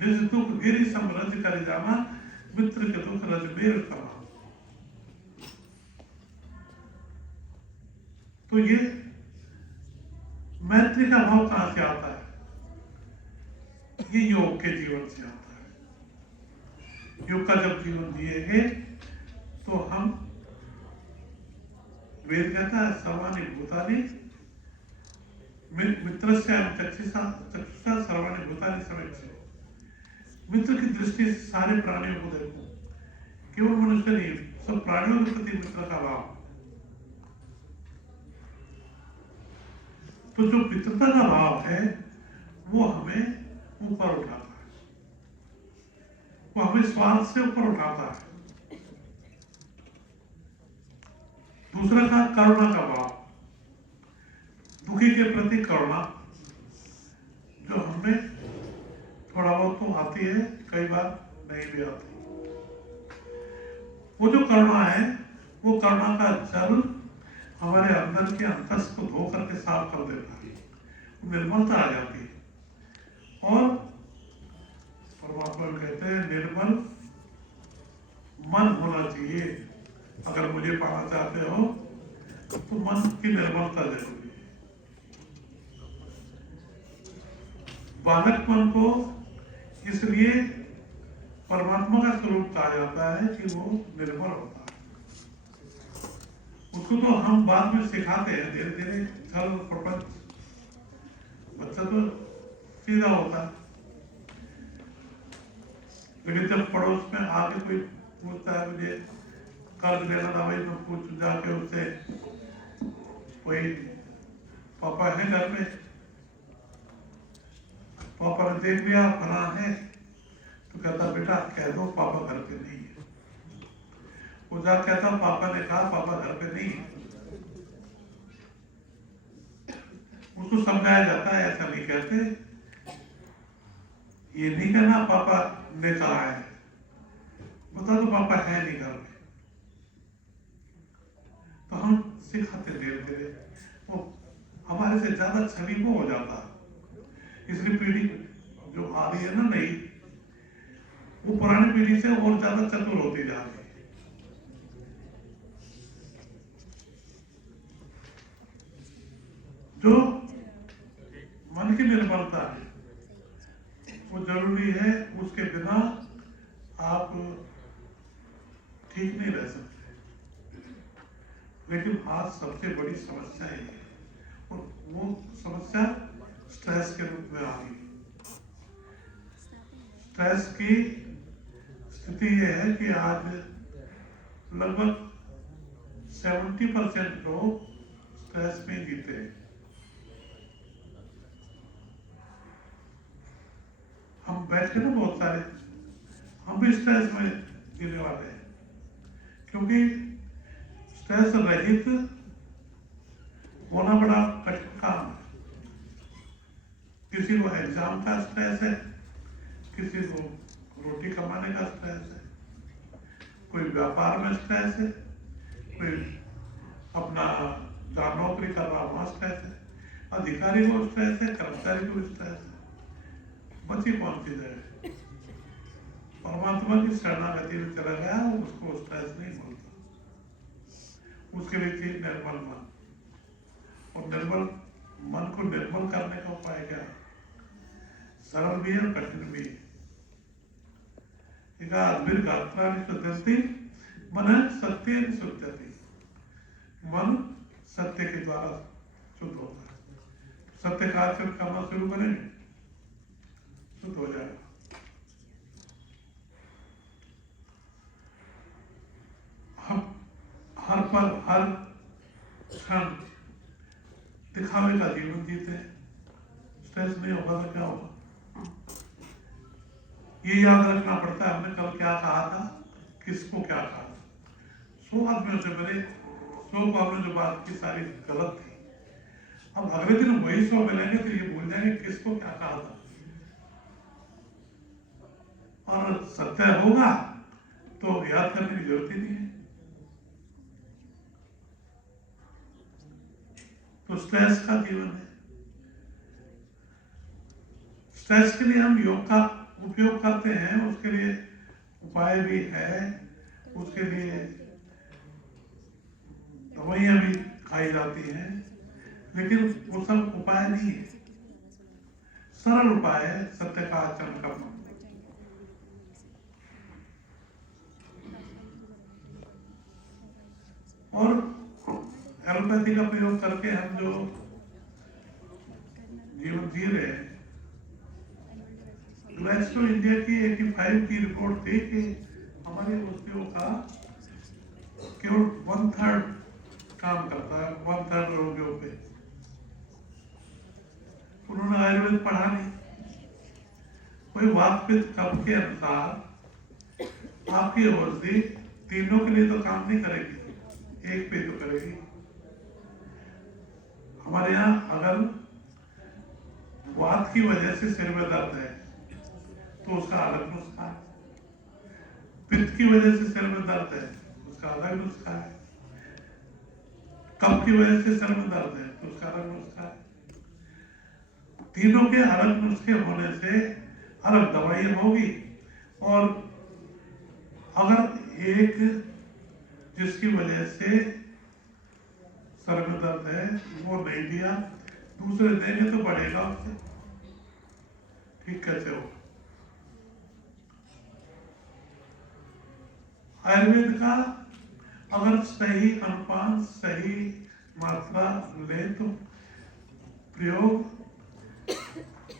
निज दुख गिरि सम रज कर जाना मित्र के दुख रज मेल कमा। तो ये मैत्री का भाव कहां से आता है? ये योग के जीवन से आता है। योग का जब जीवन जिएंगे तो हम, वेद कहता है सर्वाणि भूतानि मित्रस्य चक्षुषा सर्वाणि भूतानि समीक्षे। मित्र की दृष्टि से सारे प्राणियों को देखो, केवल मनुष्य नहीं, सब प्राणियों के प्रति मित्र का भाव। तो जो मित्रता का भाव है वो हमें ऊपर उठाता है, वो हमें स्वार्थ से ऊपर उठाता है। दूसरा था करुणा का भाव, दुखी के प्रति करुणा, जो हमें थोड़ा बहुत तो आती है, कई बार नहीं भी आती। वो जो करुणा है वो करुणा का जल हमारे अंदर के अंतस को धो करके साफ कर देता है, निर्मलता आ जाती है। और परमात्मा कहते हैं निर्मल मन होना चाहिए। अगर मुझे पाना चाहते हो तो मन की निर्मलता जरूरी है। बालक मन को इसलिए परमात्मा का स्वरूप कहा जाता है कि वो निर्मल होता है। उसको तो हम बाद में सिखाते हैं धीरे धीरे, छल प्रपंच, बच्चा तो सीधा होता है। लेकिन जब पड़ोस में आके कोई पूछता है मुझे कर्ज लेना था भाई, मैं पूछ जाके उससे कोई पापा है घर में, पापा ने देख लिया फला है, तो कहता बेटा कह दो पापा घर पे नहीं है। वो जा कहता पापा ने कहा पापा घर पे नहीं है। उसको समझाया जाता है ऐसा नहीं कहते, ये नहीं कहना पापा ने कहा है, बता दो पापा है नहीं घर में। तो हम सिखाते धीरे धीरे, वो हमारे से ज्यादा छवि को हो जाता है। इसलिए पीढ़ी जो आ रही है ना नई, वो पुरानी पीढ़ी से और ज्यादा चतुर होती जा रही है। जो मन की निर्बलता है वो जरूरी है, उसके बिना आप ठीक नहीं रह सकते। लेकिन आज सबसे बड़ी समस्या ये है, और वो समस्या स्ट्रेस के रूप में आ रही है। स्ट्रेस की स्थिति ये है कि आज लगभग 70% लोग स्ट्रेस में जीते हैं। हम बैठे ना बहुत सारे, हम भी स्ट्रेस में जीने वाले हैं, क्योंकि स्ट्रेस रहित होना बड़ा कठिन काम है। किसी को एग्जाम का स्ट्रेस है, किसी को रोटी कमाने का स्ट्रेस है, कोई व्यापार में स्ट्रेस है, कोई अपना जहाँ नौकरी कर रहा वहाँ स्ट्रेस है, अधिकारी को स्ट्रेस है, कर्मचारी को स्ट्रेस है। बची कौन सी जगह? परमात्मा की शरणागति में चला गया, उसको स्ट्रेस नहीं बोलता। उसके लिए चाहिए निर्मल मन, और निर्मल मन को निर्मल करने का उपाय क्या है? सरल भी है और कठिन भी है। मन सत्य शुद्धति, मन सत्य के द्वारा शुद्ध होता है। सत्य का आचरण करना शुरू करेंगे, शुद्ध हो जाएगा। हम हर पल हर क्षण दिखावे का जीवन जीते, स्ट्रेस नहीं होगा तो क्या होगा? ये याद रखना पड़ता है, हमने कल क्या कहा था, किसको क्या कहा था। 100 आदमियों से मेरे 100 को आपने जो बात की सारी गलत थी। अब अगले दिन वही 100 मिलेंगे तो ये भूल जाएंगे किसको क्या कहा था। और सत्य होगा तो याद करने की जरूरत ही नहीं है। तो स्ट्रेस का जीवन है। स्ट्रेस के लिए हम योग का उपयोग करते हैं, उसके लिए उपाय भी है, उसके लिए दवाइयां भी खाई जाती हैं, लेकिन वो सब उपाय नहीं है। सरल उपाय है सत्य का आचरण करना। और एलोपैथी का प्रयोग करके हम जो जीवन जी रहे हैं, ग्लैक्सो इंडिया की 85 की रिपोर्ट थी कि हमारी औषधियों का केवल 1/3 काम करता है, 1/3 रोगियों पे। उन्होंने आयुर्वेद पढ़ा नहीं। कोई वातपित्त कफ के अनुसार आपकी औषधि तीनों के लिए तो काम नहीं करेगी, एक पे तो करेगी। हमारे यहाँ अगर वात की वजह से सिर में दर्द है तो उसका अलग नुस्खा है, पित्त की वजह से सिर में दर्द है उसका अलग नुस्खा है, कफ की वजह से सिर में दर्द है तो उसका अलग नुस्खा है। तीनों के अलग नुस्खे होने से अलग दवाई होगी। और अगर एक जिसकी वजह से सर में दर्द है वो नहीं दिया, दूसरे देंगे तो बढ़ेगा उससे, ठीक कैसे होगा? आयुर्वेद का अगर सही अनुपात, सही मात्रा ले तो प्रयोग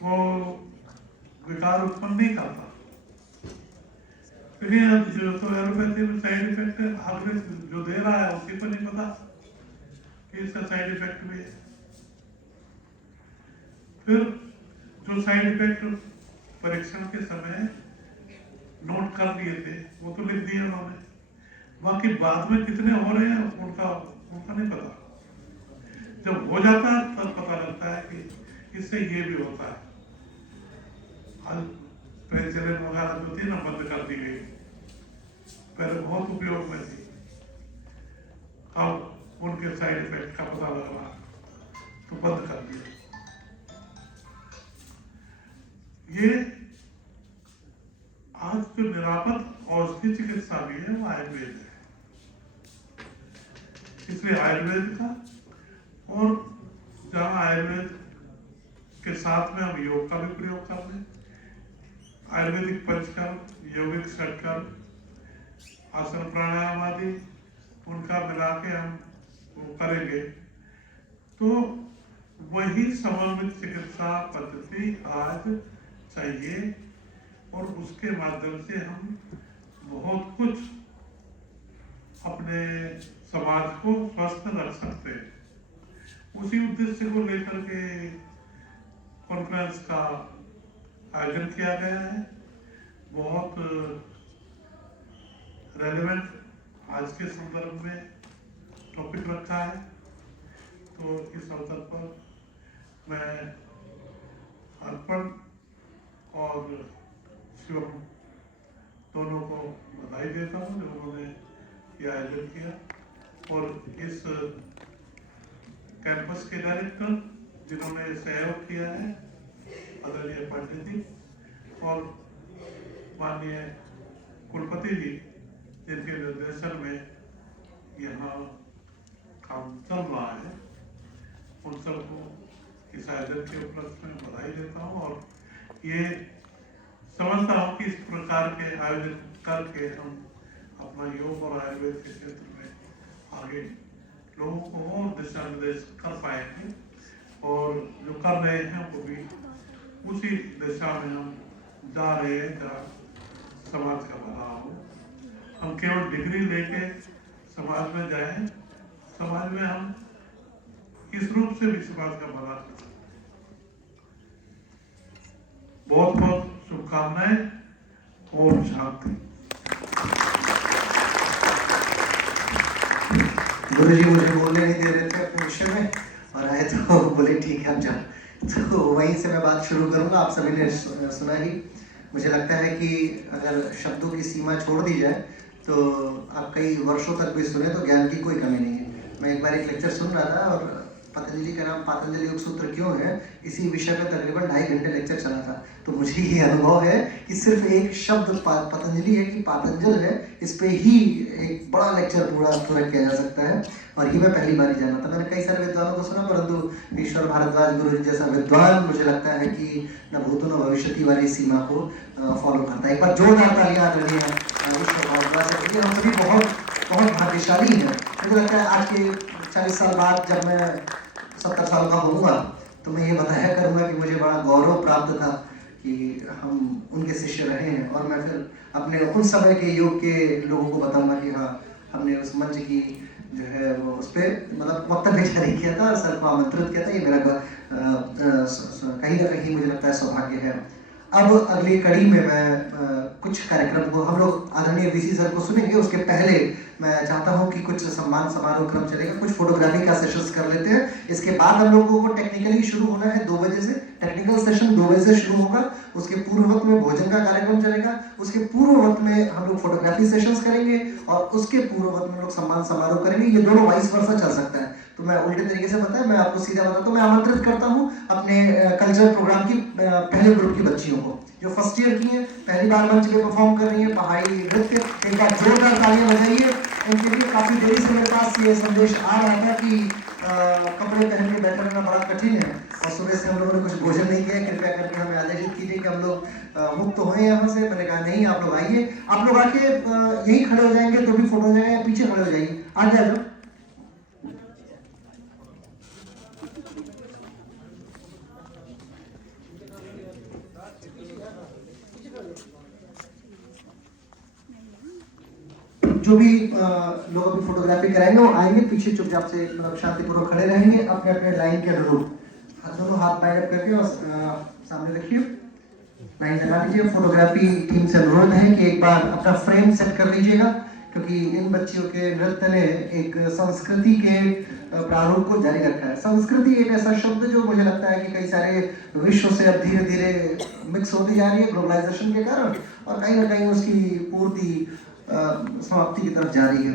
वो विकार उत्पन्न नहीं करता। जो तो एलोपैथी में साइड इफेक्ट है, आयुर्वेद जो दे रहा है उसी को नहीं पता कि इसका साइड इफेक्ट भी है। फिर जो साइड इफेक्ट परीक्षण के समय नोट कर लिए थे वो तो लिख दिए उन्होंने, बाकी बाद में कितने हो रहे हैं उनका नहीं पता। जब हो जाता है तब पता लगता है कि इससे ये भी होता है। पेनिसिलिन वगैरह जो थी ना बंद कर दी गई, पहले बहुत उपयोग में थी, अब उनके साइड इफेक्ट का पता लग रहा। तो बंद कर दिया। ये आज जो निरापद औषधि चिकित्सा भी है वो आयुर्वेद है, इसलिए आयुर्वेद का, और जहाँ आयुर्वेद के साथ में हम योग का भी प्रयोग कर रहे हैं, आयुर्वेदिक पंचकर्म, यौगिक षटकर्म, आसन प्राणायाम आदि उनका मिला के हम वो करेंगे तो वही समन्वित चिकित्सा पद्धति आज चाहिए, और उसके माध्यम से हम बहुत कुछ अपने समाज को स्वस्थ रख सकते हैं। उसी उद्देश्य को लेकर के कॉन्फ्रेंस का आयोजन किया गया है। बहुत रेलेवेंट आज के संदर्भ में टॉपिक रखा है, तो इस अवसर पर मैं अर्पण और शिवम दोनों को बधाई देता हूँ जो उन्होंने ये आयोजन किया, और इस कैंपस के डायरेक्टर जिन्होंने सहयोग किया है आदरणीय पंडित जी, और माननीय कुलपति जी जिनके निर्देशन में यहाँ काम चल रहा है, उन सबको इस आयोजन के उपलक्ष्य में बधाई देता हूँ, और ये समझता हूँ कि इस प्रकार के आयोजन करके हम अपना योग और आयुर्वेद के क्षेत्र में आगे लोगों को और दिशा निर्देश कर पाएंगे, और जो कर रहे हैं वो भी उसी दिशा में हम जा रहे हैं जहाँ समाज का भला हो। हम केवल डिग्री लेके समाज में जाएं, समाज में हम इस रूप से भी समाज का भला कर सकते हैं। बहुत बहुत शुभकामनाएं। ओम शांति। गुरु जी मुझे बोलने नहीं दे रहे थे अपने विषय में, और आए तो बोले ठीक है हम जाओ, तो वहीं से मैं बात शुरू करूंगा। आप सभी ने सुना ही, मुझे लगता है कि अगर शब्दों की सीमा छोड़ दी जाए तो आप कई वर्षों तक भी सुने तो ज्ञान की कोई कमी नहीं है। मैं एक बार एक लेक्चर सुन रहा था, और पतंजलि का नाम पातंजलि योग सूत्र क्यों है, इसी विषय पे तकरीबन 2.5 घंटे लेक्चर चला था। तो मुझे ये अनुभव है कि सिर्फ एक शब्द पतंजलि है कि पातंजल है, इस पे ही एक बड़ा लेक्चर पूरा किया जा सकता है, और ये मैं पहली बार ही जाना था। मैंने कई सारे विद्वानों को सुना, परंतु ईश्वर भारद्वाज गुरु जी जैसा विद्वान मुझे लगता है कि न भूतो न भविष्यति वाली सीमा को फॉलो करता है। एक बार जोरदार तालियां आ रही हैं ईश्वर भारद्वाज के लिए। हम सभी बहुत भाग्यशाली हैं। मुझे लगता है आज के 40 साल बाद जब मैं 70 साल का होऊंगा तो मैं ये बताया करूंगा कि मुझे बड़ा गौरव प्राप्त था कि हम उनके शिष्य रहे हैं, और मैं फिर अपने उन समय के योग के लोगों को बताऊंगा कि हाँ हमने उस मंच की जो है वो उस पर मतलब वक्तव्य जारी किया था, सर को आमंत्रित किया था। ये मेरा कहीं ना कहीं मुझे लगता है सौभाग्य है। अब अगली कड़ी में मैं कुछ कार्यक्रम को हम लोग आदरणीय वीसी सर को सुनेंगे। उसके पहले मैं चाहता हूं कि कुछ सम्मान समारोह क्रम चलेगा, कुछ फोटोग्राफी का सेशंस कर लेते हैं। इसके बाद हम लोगों को टेक्निकली शुरू होना है 2 बजे से, टेक्निकल सेशन 2 बजे से शुरू होगा। उसके पूर्व वक्त में भोजन का कार्यक्रम चलेगा, उसके पूर्व वक्त में हम लोग फोटोग्राफी सेशंस करेंगे, और उसके पूर्व वक्त में लोग सम्मान समारोह करेंगे। ये दोनों वाइस वर्सा चल सकता है, तो मैं उल्टे तरीके से बताया, मैं आपको सीधा बताता हूँ। मैं आमंत्रित करता हूँ अपने कल्चरल प्रोग्राम की पहले ग्रुप की बच्चियों को जो फर्स्ट ईयर की हैं, पहली बार मंच पे परफॉर्म कर रही हैं पहाड़ी नृत्य। एक बार जोरदार तालियां बजाइए इनके लिए। काफी देरी से मेरे पास ये संदेश आ रहा था कि कपड़े पहन के बैठा रहना बड़ा कठिन है, और सुबह से हम लोगों ने कुछ भोजन नहीं किया। कृपया करके हमें आदेशित कीजिए कि हम लोग मुक्त हुए यहाँ से। मैंने कहा नहीं, आप लोग आइए, आप लोग आके यहीं खड़े हो जाएंगे तो भी फोटो हो जाएगा, पीछे खड़े हो जाइए, आगे आ जाओ। जो भी लोग अभी फोटोग्राफी कराएंगे वो आएंगे पीछे चुपचाप से, मतलब शांतिपूर्वक खड़े रहेंगे अपने अपने लाइन के अनुरूप। दोनों हाथ बाइड अप करके और सामने रखिए, लाइन लगा लीजिए। फोटोग्राफी टीम से अनुरोध है कि एक बार अपना फ्रेम सेट कर लीजिएगा, क्योंकि इन बच्चियों के नृत्य ने एक संस्कृति के प्रारूप को जारी रखा है। संस्कृति एक ऐसा शब्द जो मुझे लगता है कि कई सारे विश्व से अब धीरे धीरे मिक्स होती जा रही है ग्लोबलाइजेशन के कारण, और कहीं ना कहीं उसकी पूर्ति समाप्ति की तरफ जा रही है।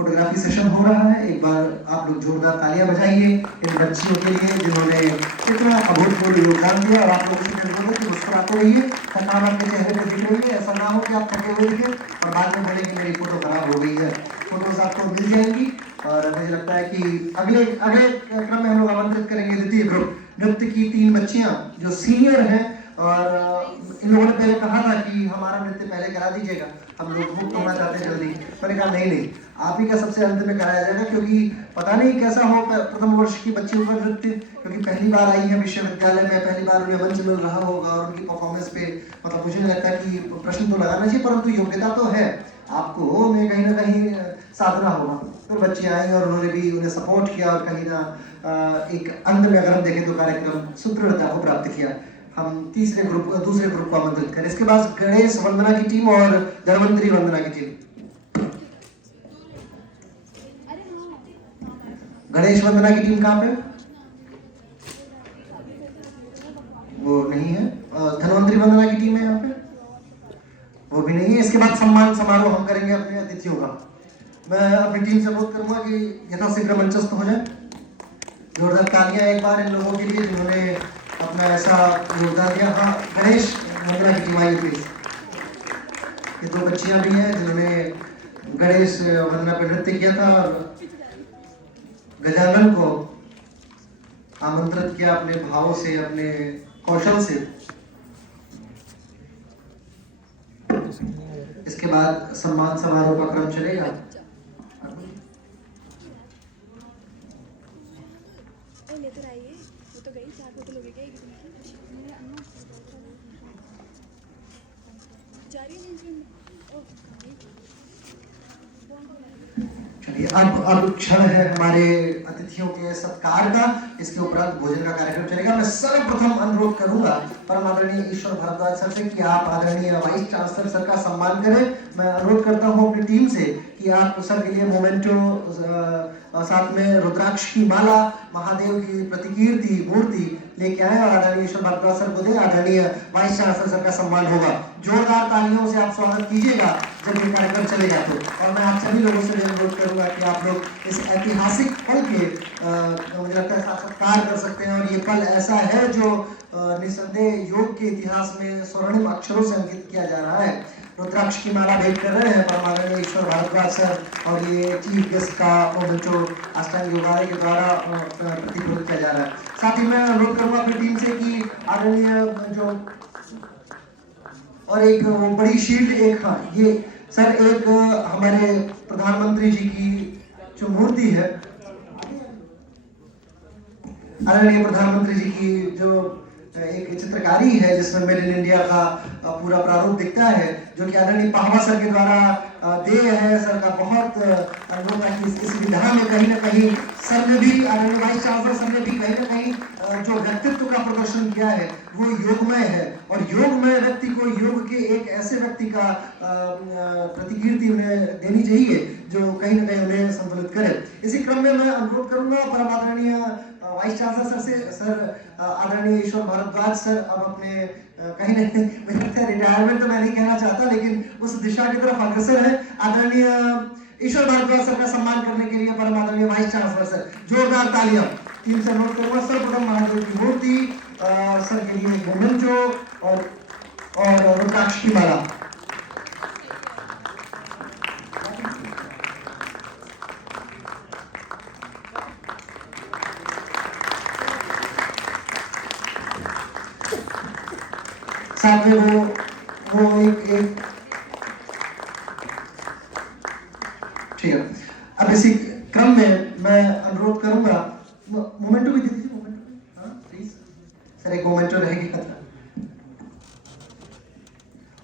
फोटोग्राफी सेशन हो रहा है। एक बार आप लोग जोरदार तालियां बजाइए इन बच्चियों के लिए जिन्होंने इतना अभूतपूर्व योगदान दिया। और आप लोगों से कहना चाहूँगा कि मुस्कुराते रहिए, थकान आपके चेहरे पर दिख रही है, ऐसा ना हो कि आप थके हुए दिखे और बाद में बोले कि मेरी फोटो खराब हो गई है। फोटोज आपको मिल जाएंगी। और मुझे लगता है कि अगले क्रम में हम लोग आमंत्रित करेंगे द्वितीय ग्रुप नृत्य की 3 बच्चियां जो सीनियर हैं। और इन लोगों ने पहले कहा था कि हमारा नृत्य पहले करा दीजिएगा, हम लोग मुक्त होना चाहते हैं जल्दी। मैंने कहा नहीं, आप ही का सबसे अंत में कराया जाएगा, क्योंकि पता नहीं कैसा हो प्रथम वर्ष की बच्चियों का नृत्य, क्योंकि पहली बार आई है विश्वविद्यालय में, पहली बार उन्हें मंच मिल रहा होगा और उनकी परफॉर्मेंस पे मतलब मुझे नहीं लगता कि प्रश्न तो लगाना चाहिए, परंतु योग्यता तो है आपको में कहीं ना कहीं साधना होगा। फिर बच्चे आए और उन्होंने भी उन्हें सपोर्ट किया और कहीं ना एक अंत में अगर हम देखें तो कार्यक्रम सुदृढ़ता को प्राप्त किया। हम दूसरे ग्रुप को आमंत्रित करें। इसके बाद गणेश वंदना की टीम और धर्मंत्री वंदना की टीम। गणेश वंदना की टीम कहाँ पे? वो नहीं है। धन्वंतरी वंदना की टीम है यहाँ पे? वो भी नहीं है। इसके बाद सम्मान समारोह हम करेंगे अपने अतिथियों का। मैं अपनी टीम से अनुरोध करूंगा कि यथाशीघ्र मंचस्थ हो जाए। जोरदार तालियां एक बार इन लोगों के लिए जिन्होंने अपना ऐसा योगदान दिया। हाँ, गणेश वंदना की टीम आई प्लीज। ये 2 बच्चियां भी हैं जिन्होंने गणेश वंदना पर नृत्य किया था और गजानन को आमंत्रित किया अपने भावों से, अपने कौशल से। इसके बाद सम्मान समारोह का क्रम चलेगा। लेकर आइए, वो तो गई 4 फोटो लोगे क्या एक दिन की? जा रही है। चलिए अब क्षण है हमारे अतिथियों के सत्कार का। इसके उपरांत भोजन का कार्यक्रम चलेगा। मैं सर्वप्रथम अनुरोध करूंगा परम आदरणीय ईश्वर भारद्वाज सर से कि आप आदरणीय वाइस चांसलर सर का सम्मान करें। मैं अनुरोध करता हूं अपनी टीम से कि आप सर के लिए मोमेंटो साथ में रुद्राक्ष की माला, महादेव की प्रतिकीर्ति मूर्ति लेके आए और आदरणीय ईश्वर भारद्वाज सर को दे। आदरणीय वाइस चांसलर सर का सम्मान होगा। जोरदार तालियों से आप स्वागत कीजिएगा जब ये कार्यक्रम चलेगा तो। और मैं आप सभी लोगों से अनुरोध करूंगा कि आप लोग इस ऐतिहासिक पल के मुझे लगता है साक्षात्कार कर सकते हैं। और ये पल ऐसा है जो निसंदेह योग के इतिहास में स्वर्णिम अक्षरों से अंकित किया जा रहा है। रुद्राक्ष की माला भेंट कर रहे हैं परम आदरणीय ईश्वर भारद्वाज सर और ये चीफ गेस्ट का मोमेंटो अष्टांग योगालय के द्वारा प्रतिपूर्त किया जा रहा है। साथ ही मैं अनुरोध करूंगा अपनी टीम से कि आदरणीय जो और एक बड़ी शील्ड एक, हाँ ये सर एक हमारे प्रधानमंत्री जी की जो मूर्ति है, आदरणीय प्रधानमंत्री जी की जो एक चित्रकारी है जिसमें मेड इन इंडिया का पूरा प्रारूप दिखता है, जो कि आदरणीय पाहवा सर के द्वारा देय है। सर का बहुत अनुरोध है कि इस विधा में कहीं ना कहीं सर ने भी, आदरणीय वाइस चांसलर सर ने भी कहीं ना कहीं जो व्यक्तित्व का प्रदर्शन किया है वो योगमय है। और योगमय व्यक्ति को योग के एक ऐसे व्यक्ति का प्रतिकीर्ति उन्हें देनी चाहिए जो कहीं ना कहीं उन्हें संतुलित करे। इसी क्रम में मैं अनुरोध करूंगा परम आदरणीय वाइस चांसलर सर से, सर आदरणीय ईश्वर भारद्वाज सर अब अपने कहीं ना कहीं मुझे लगता है रिटायरमेंट तो मैं नहीं कहना चाहता, लेकिन उस दिशा की तरफ अग्रसर है। आदरणीय ईश्वर भारद्वाज सर का सम्मान करने के लिए परम आदरणीय वाइस चांसलर सर, जोरदार तालियां टीम से अनुरोध करूंगा। सर्वप्रथम महादेव की मूर्ति सर के लिए मोमेंटो और रुद्राक्ष की माला। साथ में वो एक ठीक है। अब इसी क्रम में मैं अनुरोध करूंगा, मोमेंटो भी दे दीजिए, मोमेंटो, हाँ प्लीज सर, एक मोमेंटो रहेगी।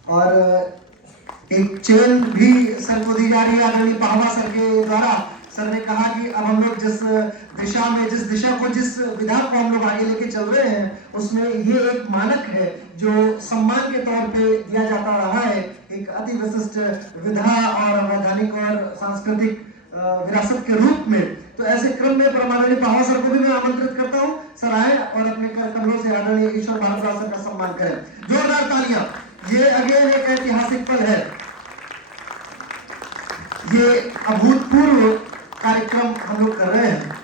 और एक चेन भी सर को दी जा रही है आदरणीय पाहवा सर के द्वारा। सर ने कहा कि अब हम लोग जिस विधा को हम लोग आगे लेके चल रहे हैं उसमें ये एक मानक है जो सम्मान के तौर पे दिया जाता रहा है, एक अति विशिष्ट विधा और वैधानिक और सांस्कृतिक विरासत के रूप में। तो ऐसे क्रम में परमादरणीय पाहवा सर को भी मैं आमंत्रित करता हूँ, सर आए और अपने कमलों से आदरणीय ईश्वर भारद्वाज सर का सम्मान करें। जोरदार तालियां। ये अगेन एक ऐतिहासिक पल है। ये अभूतपूर्व कार्यक्रम हम लोग कर रहे हैं।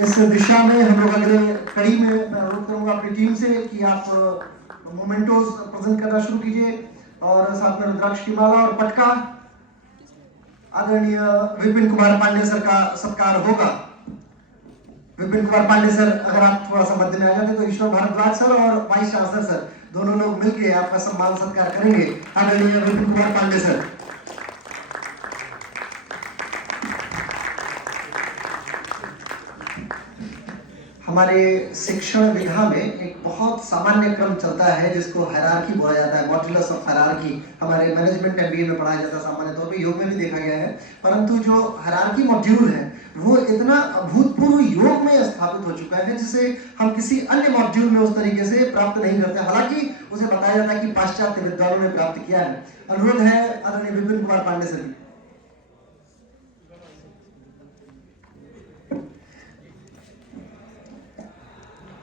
इस दिशा में हम लोग अगले कड़ी में मैं अनुरोध करूंगा अपनी टीम से कि आप मोमेंटोस प्रेजेंट करना शुरू कीजिए और साथ में रुद्राक्ष की माला और पटका आदरणीय विपिन कुमार पांडे सर का सत्कार होगा। विपिन कुमार पांडे सर, अगर आप थोड़ा सा मध्य में आ जाते तो ईश्वर भारद्वाज सर और वाइस चांसलर सर दोनों लोग मिलकर आपका सम्मान सत्कार करेंगे। आदरणीय विपिन कुमार पांडे सर। हमारे शिक्षण विधा में एक बहुत सामान्य क्रम चलता है जिसको हायरार्की बोला जाता है, मॉड्यूलस ऑफ हायरार्की। हमारे मैनेजमेंट एमबीए में पढ़ाया जाता है, सामान्य तौर पे योग में भी देखा गया है। परंतु जो हायरार्की मॉड्यूल है वो इतना अभूतपूर्व योग में स्थापित हो चुका है जिसे हम किसी अन्य मॉड्यूल में उस तरीके से प्राप्त नहीं करते। हालांकि उसे बताया जाता है कि पाश्चात्य विद्वानों ने प्राप्त किया है। अनुरोध है आदरणीय विपिन कुमार पांडे सर जी।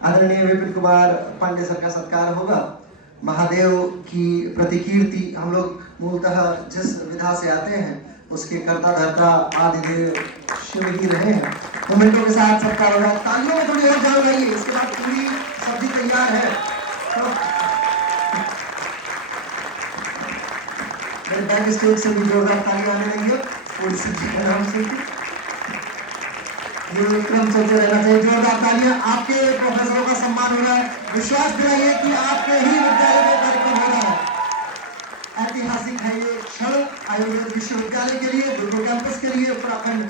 आदरणीय विपिन कुमार पांडे सर का सत्कार होगा। महादेव की प्रतिकीर्ति, हम लोग मूलतः जिस विधा से आते हैं उसके कर्ता धर्ता आदिदेव शिव ही रहे हैं। मोमेंटों के साथ सत्कार होगा। तालियों में थोड़ी और जान लगाइए। इसके बाद पूरी सब्जी तैयार है। मेरे बैक स्टेज से भी जोरदार तालियां आने लगी है पूरी सब्जी के नाम से। ये क्रम चलते रहना चाहिए। जोरदार तालियां। आपके प्रोफेसरों का सम्मान हो रहा है। विश्वास दिलाइए कि आपके ही विद्यालय में कार्यक्रम हो रहा है। ऐतिहासिक है ये क्षण आयुर्वेद विश्वविद्यालय के लिए, दुर्ग कैंपस के लिए, उत्तराखंड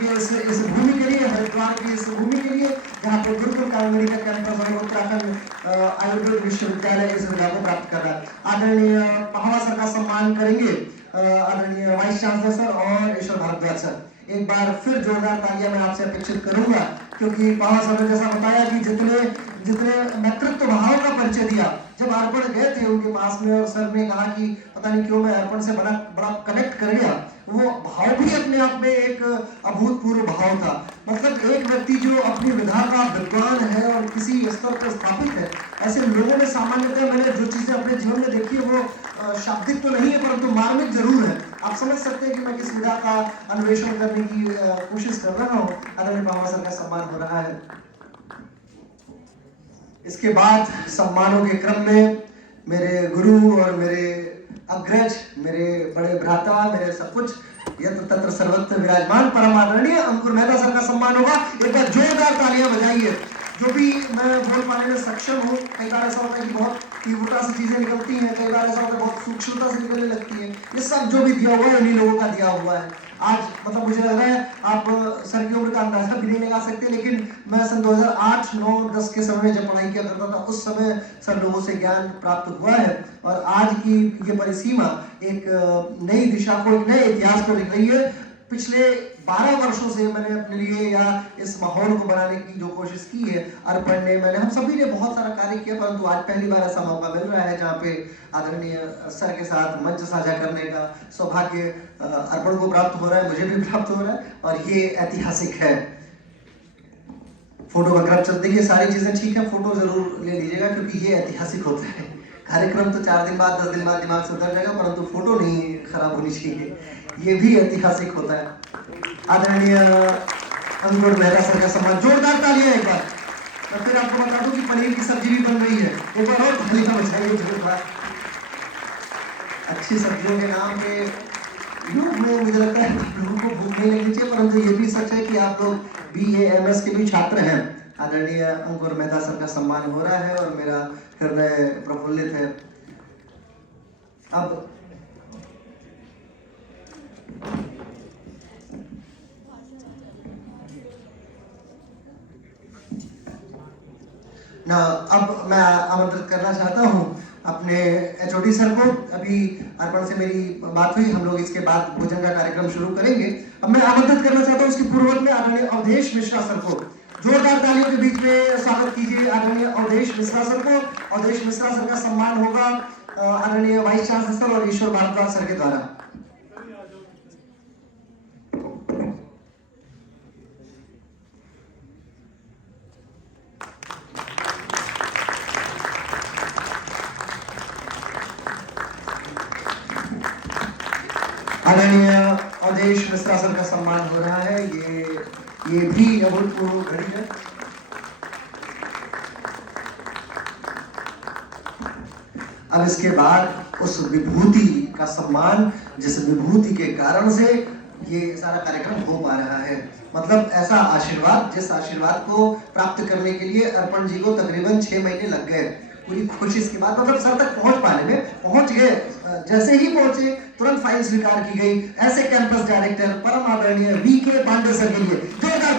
के इस भूमि के लिए, हरिद्वार की इस भूमि के लिए जहाँ पे दुर्ग कांगड़ी का कैंपस और उत्तराखंड आयुर्वेद विश्वविद्यालय इस विधा को प्राप्त कर रहा है। आदरणीय पहावा सर का सम्मान करेंगे आदरणीय वाइस चांसलर सर और ईश्वर भारद्वाज सर। एक बार फिर जोरदार तालियां मैं आपसे अपेक्षित करूंगा क्योंकि पहावा सर ने जैसा बताया कि जितने नेतृत्व भाव का परिचय दिया, जब अर्पण गए थे उनके पास में और सर ने कहा कि पता नहीं क्यों मैं अर्पण से बड़ा कनेक्ट कर गया, वो भाव भी अपने आप में एक अभूतपूर्व भाव था। मतलब एक व्यक्ति जो अपनी विधा का विद्वान है और किसी स्तर पर स्थापित है, ऐसे लोगों में सामान्यतः मैंने जो चीजें अपने जीवन में देखी है वो शाब्दिक तो नहीं है परंतु मार्मिक जरूर है। आप समझ सकते हैं कि मैं किस विधा का अन्वेषण करने की कोशिश कर रहा हूँ। आदरणीय पहावा सर का सम्मान हो रहा है। इसके बाद सम्मानों के क्रम में मेरे गुरु और मेरे अग्रज, मेरे बड़े भ्राता, मेरे सब कुछ यत्र तत्र सर्वत्र विराजमान परम आदरणीय अंकुर मेहता सर का सम्मान होगा। एक बार जोरदार तालियां बजाइए। जो भी मैं बोल पाने में सक्षम हूँ, कई बार ऐसा होता है कि बहुत तीव्रता से चीजें निकलती हैं, कई बार ऐसा होता है बहुत सूक्ष्मता से निकलने लगती है। ये सब जो भी दिया हुआ है इन्हीं लोगों का दिया हुआ है। आज मतलब मुझे लग रहा है आप सर की उम्र का अंदाजा भी नहीं लगा सकते, लेकिन मैं सन 2008, 9, 10 के समय में जब पढ़ाई किया करता था उस समय सर लोगों से ज्ञान प्राप्त हुआ है और आज की ये परिसीमा एक नई दिशा को, एक नए इतिहास को लिख रही है। पिछले 12 वर्षों से मैंने अपने लिए या इस माहौल को बनाने की जो कोशिश की है, अर्पण ने, मैंने, हम सभी ने बहुत सारा कार्य किया, परंतु आज पहली बार ऐसा मौका मिल रहा है जहाँ पे आदरणीय सर के साथ मंच साझा करने का सौभाग्य अर्पण को प्राप्त हो रहा है, मुझे भी प्राप्त हो रहा है और ये ऐतिहासिक है। फोटो वगैरह चलते ही सारी चीजें ठीक है, फोटो जरूर ले लीजिएगा क्योंकि ये ऐतिहासिक होता है। कार्यक्रम तो 4 दिन बाद 10 दिन बाद दिमाग से उतर जाएगा परंतु फोटो नहीं खराब होनी चाहिए, ये भी ऐतिहासिक होता है। आदरणीय अंकुर मेहता सर का सम्मान। जोरदार तालियां एक बार। मैं फिर आपको बता दूं कि पनीर की सब्जी भी बन रही है, एक बार और तालियां बजाइए जोरदार। अच्छी सब्जियों के नाम पे योग में मुझे लगता है लोगों को भूख नहीं लगनी चाहिए, परंतु ये भी सच है कि आप लोग BAMS के भी छात्र हैं। आदरणीय अंकुर मेहता सर का सम्मान हो रहा है और मेरा हृदय प्रफुल्लित है। अब अब मैं आमंत्रित करना चाहता हूं अपने HOD सर को। अभी अर्पण से मेरी बात हुई, हम लोग इसके बाद भोजन का कार्यक्रम शुरू करेंगे। अब मैं आमंत्रित करना चाहता हूं उसके पूर्वज में आदरणीय अवधेश मिश्रा सर को। जोरदार तालियों के बीच में स्वागत कीजिए आदरणीय अवधेश मिश्रा सर को। अवधेश मिश्रा सर का सम्मान होगा आदरणीय वाइस चांसलर और ईश्वर भारद्वाज सर के द्वारा। आदरणीय अवधेश मिश्रा सर का सम्मान हो रहा है। ये भी अभूतपूर्व घड़ी है। अब इसके बाद उस विभूति का सम्मान, जिस विभूति के कारण से ये सारा कार्यक्रम हो पा रहा है, मतलब ऐसा आशीर्वाद जिस आशीर्वाद को प्राप्त करने के लिए अर्पण जी को तकरीबन 6 महीने लग गए पूरी कोशिश के बाद, मतलब सर तक पहुंच पाने में। पहुंच गए, जैसे ही पहुंचे तुरंत फाइल स्वीकार की गई। ऐसे कैंपस डायरेक्टर परम आदरणीय वीके पांडे सर के लिए जोरदार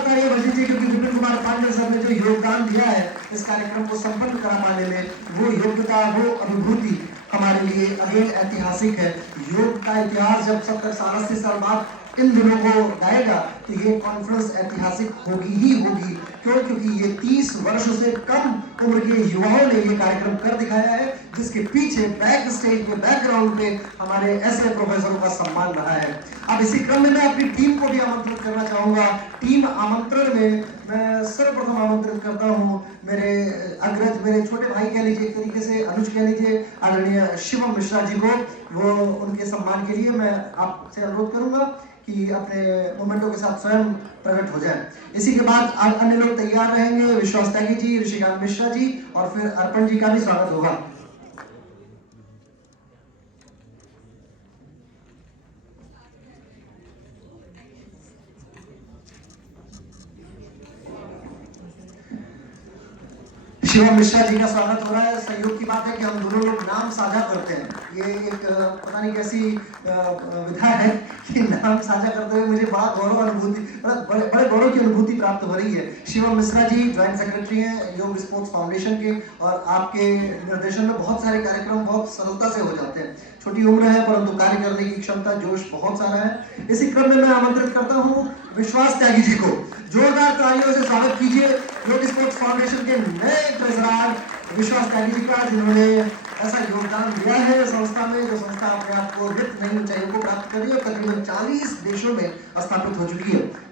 तालियां बज दीजिए, क्योंकि विपिन कुमार पांडे सर ने जो योगदान दिया है इस कार्यक्रम को संपन्न करा पाने में, वो योग्यता, वो अनुभूति हमारे लिए अगेन ऐतिहासिक है। योग का इतिहास जब 70-80 साल बाद इन दिनों को गाएगा तो ये कॉन्फ्रेंस ऐतिहासिक होगी ही होगी। क्यों? क्योंकि ये 30 वर्षों से कम उम्र के युवाओं ने ये कार्यक्रम कर दिखाया है, जिसके पीछे बैक स्टेज पे, बैकग्राउंड पे हमारे ऐसे प्रोफेसरों का सम्मान रहा है। अब इसी क्रम में मैं अपनी टीम को भी आमंत्रित करना चाहूंगा। टीम आमंत्रण में मैं सर्वप्रथम आमंत्रित करता हूँ मेरे अग्रज, मेरे छोटे भाई कह लीजिए, एक तरीके से अनुज कह लीजिए, आदरणीय शिवम मिश्रा जी को। वो उनके सम्मान के लिए मैं आपसे अनुरोध करूंगा कि अपने मोमेंटों के साथ स्वयं प्रकट हो जाए। इसी के बाद अन्य लोग तैयार रहेंगे, विश्वास त्यागी जी, ऋषिकांत मिश्रा जी, और फिर अर्पण जी का भी स्वागत होगा। शिवम मिश्रा जी का स्वागत हो रहा है। सहयोग की बात है कि हम दोनों लोग नाम साझा करते हैं। ये एक पता नहीं कैसी विधा है कि नाम साझा करते हुए मुझे बड़ा गौरव अनुभूति, बड़े गौरव की अनुभूति प्राप्त हो रही है। शिवम मिश्रा जी ज्वाइंट सेक्रेटरी हैं योग स्पोर्ट्स फाउंडेशन के, और आपके निर्देशन में बहुत सारे कार्यक्रम बहुत सरलता से हो जाते हैं। छोटी उम्र है परंतु कार्य करने की क्षमता, जोश बहुत सारा है। इसी क्रम में मैं आमंत्रित करता हूँ विश्वास त्यागी जी को। जोरदार तालियों से स्वागत कीजिए योग स्पोर्ट्स फाउंडेशन के नए ट्रेजरर विश्वास त्यागी जी का, जिन्होंने ऐसा योगदान दिया है संस्था में, जो संस्था अपने आप को नित्य नई ऊंचाइयों को प्राप्त कर रही है और तकरीबन 40 देशों में स्थापित हो चुकी है।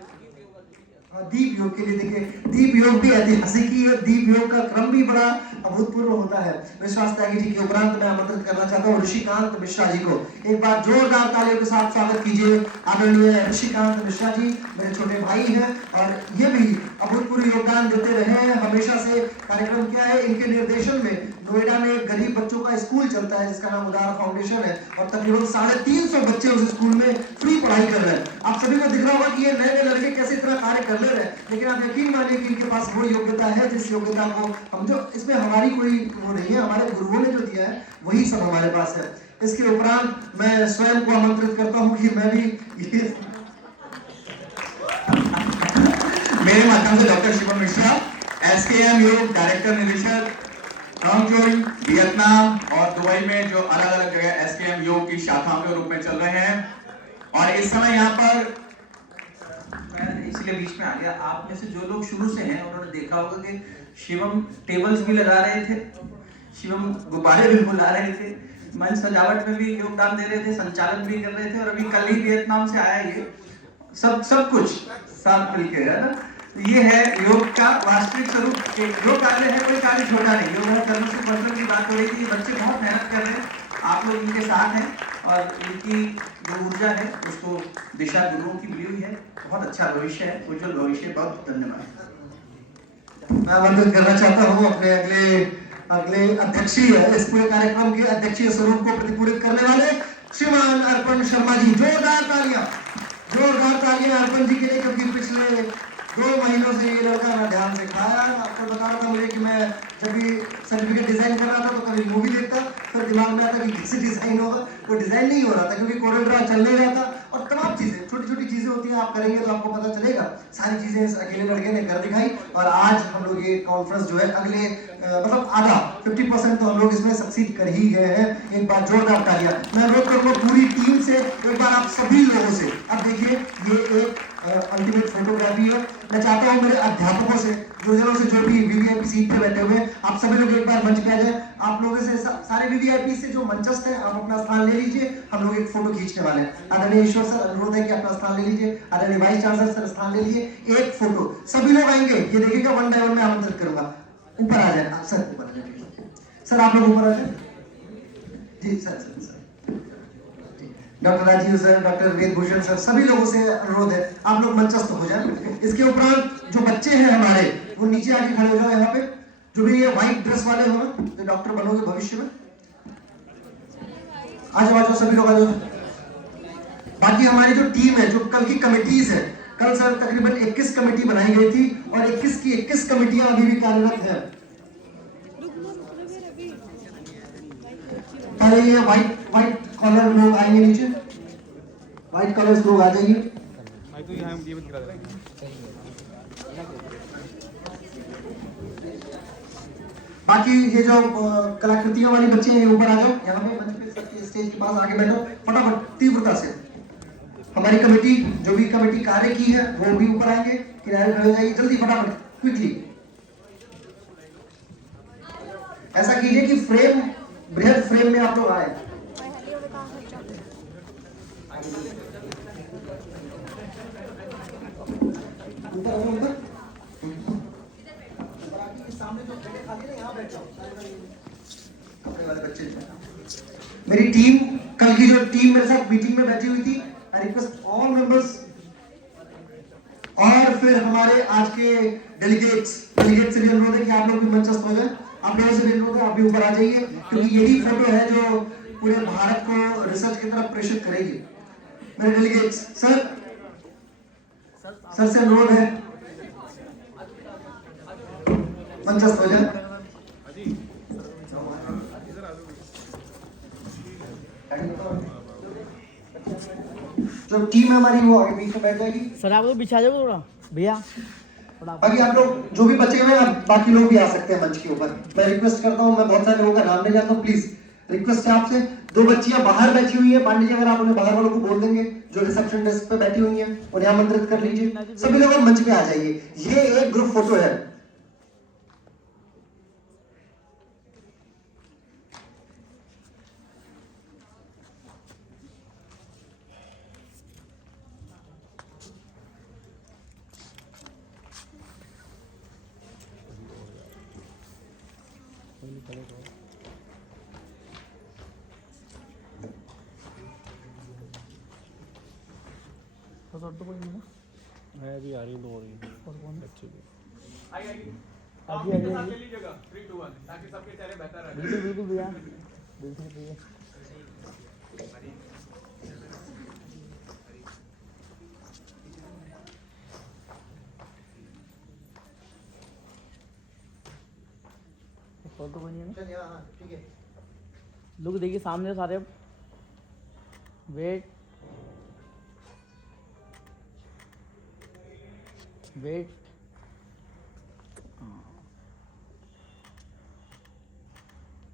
दीप योग के लिए देखिए, दीप योग भी ऐतिहासिक ही है, दीप योग का क्रम भी बड़ा अभूतपूर्व होता है। विश्वास त्यागी जी के उपरांत मैं आमंत्रित करना चाहता हूँ ऋषिकांत मिश्रा जी को। एक बार जोरदार तालियों के साथ स्वागत कीजिए आदरणीय ऋषिकांत मिश्रा जी, मेरे छोटे भाई हैं और ये भी अभूतपूर्व योगदान देते रहे हैं हमेशा से। कार्यक्रम क्या है, इनके निर्देशन में नोएडा में गरीब बच्चों का स्कूल चलता है जिसका नाम उदार फाउंडेशन है, और तकरीबन 350 बच्चे उस स्कूल में फ्री पढ़ाई कर रहे हैं। आप सभी को दिख रहा होगा कि ये नए नए लड़के कैसे इतना कार्य कर ले रहे हैं, लेकिन आप यकीन मानिए कि इनके पास वो योग्यता है जिस योग्यता को हम, जो इसमें हमारी कोई वो नहीं है, हमारे गुरुओं ने जो दिया है वही सब हमारे पास है। इसके उपरांत मैं स्वयं को आमंत्रित करता हूँ कि मैं भी मेरे माध्यम से डॉक्टर शिवम मिश्रा, एसकेएम योग डायरेक्टर निदेशक, हांगजोई, वियतनाम और दुबई में जो अलग अलग जगह एसकेएम योग की शाखाओं के रूप में चल रहे हैं, और इस समय यहाँ पर मैं इसलिए बीच में आ गया। आप में से जो लोग शुरू से हैं उन्होंने देखा होगा कि शिवम टेबल्स भी लगा रहे थे, शिवम गुब्बारे भी बुला रहे थे, मंच सजावट में भी योगदान दे रहे थे, संचालन भी कर रहे थे, और अभी कल ही वियतनाम से आया ये सब कुछ साथ मिलकर, है ना। ये है योग का वास्तविक स्वरूप। योग कार्य है, कोई कार्य छोटा नहीं। योग कर्म से पर्सन की बात हो रही थी, बच्चे बहुत मेहनत कर रहे हैं, आप लोग इनके साथ हैं, और इनकी जो ऊर्जा है उसको दिशा गुरुओं की मिली हुई है। बहुत अच्छा भविष्य है, उज्जवल भविष्य। बहुत धन्यवाद। मैं आमंत्रित करना चाहता हूँ अपने अगले अध्यक्षीय, इस पूरे कार्यक्रम के अध्यक्षीय स्वरूप को प्रतिपूरित करने वाले श्रीमान अर्पण शर्मा जी। जोरदार तालियां अर्पण जी के लिए, क्योंकि पिछले 2 महीनों से ये लड़का मैं ध्यान से खाया। आपको बता रहा था मुझे कि मैं जब भी सर्टिफिकेट डिजाइन कर रहा था तो कभी मूवी देखता, फिर दिमाग में आता कि कैसे डिजाइन होगा, वो डिजाइन नहीं हो रहा था क्योंकि कोरल ड्रा चल नहीं रहा था। और तमाम चीजें, छोटी छोटी चीजें होती हैं, आप करेंगे तो आपको पता चलेगा। सारी चीजें इस अकेले लड़के ने कर दिखाई, और आज हम लोग ये कॉन्फ्रेंस जो है अगले मतलब आधा 50% तो हम लोग इसमें सक्सीड कर ही गए हैं। एक बार जोरदार तालियां। मैं अनुरोध करूंगा पूरी टीम से, एक बार आप सभी लोगों से। अब देखिए ये एक अल्टीमेट फोटोग्राफी है। मैं चाहता हूँ मेरे अध्यापकों से, गुरुजनों से, जो भी वीवीआईपी सीट पे बैठे हुए, आप सभी लोग एक बार मंच पे आ जाए। आप लोगों से सारे वीवीआईपी से जो मंचस्थ हैं, आप अपना स्थान ले लीजिए। हम लोग एक फोटो खींचने वाले हैं। आदरणीय ईश्वर सर, अनुरोध है कि अपना स्थान ले लीजिए। आदरणीय वाइस चांसलर सर, स्थान ले लीजिए। एक फोटो सभी लोग आएंगे, ये देखिएगा, 1 बाय 1 में आमंत्रित करूंगा। ऊपर आ जाए सर, ऊपर आ जाए सर, आप लोग ऊपर आ जाए जी। Sir doctor Rajiv sir, doctor Vedbhushan sir, सभी लोगों से अनुरोध है आप लोग मंचस्थ हो जाएं। इसके उपरांत जो बच्चे हैं हमारे वो नीचे आके खड़े हो जाओ। यहाँ पे जो भी ये व्हाइट ड्रेस वाले हो जो डॉक्टर बनोगे भविष्य में, आ जाओ सभी लोग आ जाओ। बाकी हमारी जो टीम है, जो कल की कमिटीज है, कल सर तकरीबन 21 कमेटी बनाई गई थी और 21 की 21 कमेटियां अभी भी कार्यरत हैं। पहले ये व्हाइट कॉलर लोग आएंगे नीचे, व्हाइट कॉलर्स लोग आ जाइए। बाकी ये जो कलाकृतियों वाली बच्चे हैं ऊपर आ जाओ, यहाँ पे मंच पे स्टेज के पास आके बैठो फटाफट तीव्रता से। हमारी कमेटी जो भी कमेटी कार्य की है वो भी ऊपर आएंगे, किनारे खड़े हो जाइए जल्दी फटाफट क्विकली। ऐसा कीजिए कि फ्रेम, बृहद फ्रेम में आप लोग आए। मेरी टीम, कल की जो टीम मेरे साथ मीटिंग में बैठी हुई थी, आई रिक्वेस्ट ऑल मेंबर्स और फिर हमारे आज के डेलीगेट्स से भी अनुरोध है कि आप लोग भी मंचस्थ हो जाए। आप लोगों से भी अनुरोध है आप भी ऊपर आ जाइए, क्योंकि यही फोटो है जो पूरे भारत को रिसर्च की तरफ प्रेषित करेगी। मेरे डेलीगेट्स सर से अनुरोध है मंचस्थ हो जाए। जो टीम है हमारी वो आगे बीच में बैठ जाएगी। सर आप लोग बिछा जाओ थोड़ा भैया। बाकी आप लोग जो भी बचे हुए हैं, बाकी लोग भी आ सकते हैं मंच के ऊपर। मैं रिक्वेस्ट करता हूँ, मैं बहुत सारे लोगों का नाम नहीं जानता हूँ, प्लीज रिक्वेस्ट है आपसे। 2 बच्चियां बाहर बैठी हुई है, पांडे जी अगर आप उन्हें बाहर वालों को बोल देंगे जो रिसेप्शन डेस्क पे बैठी हुई है उन्हें आमंत्रित कर लीजिए। सभी लोग मंच पे आ जाइए, ये एक ग्रुप फोटो है। तो कोई नहीं मैं अभी आ रही हूँ, हो रही और कौन अच्छी अभी बिल्कुल बिल्कुल भैया, बिल्कुल भैया। और तो कोई नहीं है, ठीक है। लोग देखिए सामने सारे, वेट वेट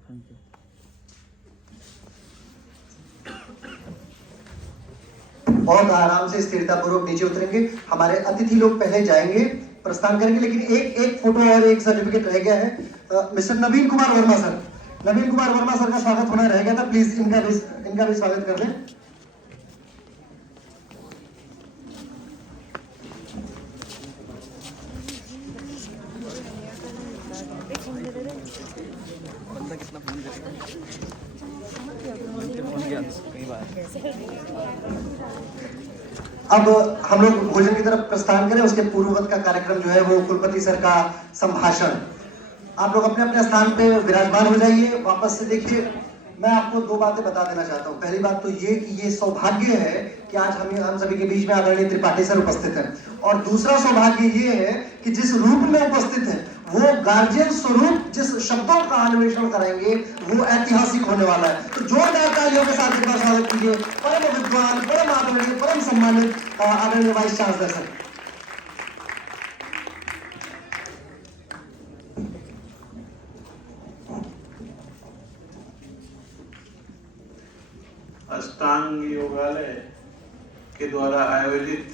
थैंक यू। बहुत आराम से स्थिरता पूर्वक नीचे उतरेंगे। हमारे अतिथि लोग पहले जाएंगे, प्रस्थान करेंगे, लेकिन एक फोटो और एक सर्टिफिकेट रह गया है। मिस्टर नवीन कुमार वर्मा सर, नवीन कुमार वर्मा सर का स्वागत होना रह गया था, प्लीज इनका भी स्वागत कर लें। अब हम लोग भोजन की तरफ प्रस्थान करें, उसके पूर्ववत का कार्यक्रम जो है वो कुलपति सर का संभाषण। आप लोग अपने अपने स्थान पे विराजमान हो जाइए। वापस से देखिए, मैं आपको 2 बातें बता देना चाहता हूँ। पहली बात तो ये कि ये सौभाग्य है कि आज हम सभी के बीच में आदरणीय त्रिपाठी सर उपस्थित हैं, और दूसरा सौभाग्य ये है कि जिस रूप में उपस्थित है वो गार्जियन स्वरूप जिस शब्दों का अन्वेषण करेंगे वो ऐतिहासिक होने वाला है। तो जोरदार तालियों के साथ इनका स्वागत कीजिए परम विद्वान, परम आदरणीय, परम सम्मानित आदरणीय वाइस चांसलर सर। अष्टांग योगालय के द्वारा आयोजित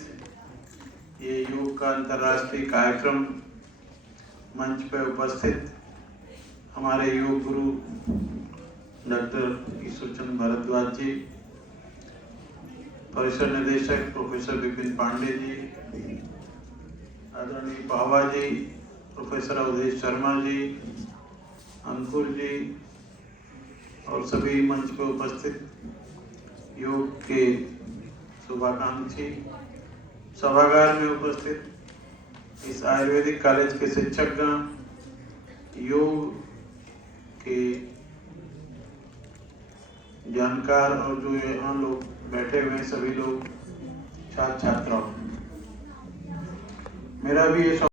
ये योग का अंतर्राष्ट्रीय कार्यक्रम मंच पर उपस्थित हमारे योग गुरु डॉक्टर ईश्वरचंद भारद्वाज जी, परिसर निदेशक प्रोफेसर विपिन पांडे जी, आदरणीय पावा जी, प्रोफेसर अवधेश शर्मा जी, अंकुर जी और सभी मंच पर उपस्थित योग के शुभाकांक्षी, सभागार में उपस्थित इस आयुर्वेदिक कॉलेज के शिक्षकगण, योग के जानकार और जो यहाँ लोग बैठे हुए हैं सभी लोग छात्र छात्राओं, मेरा भी ये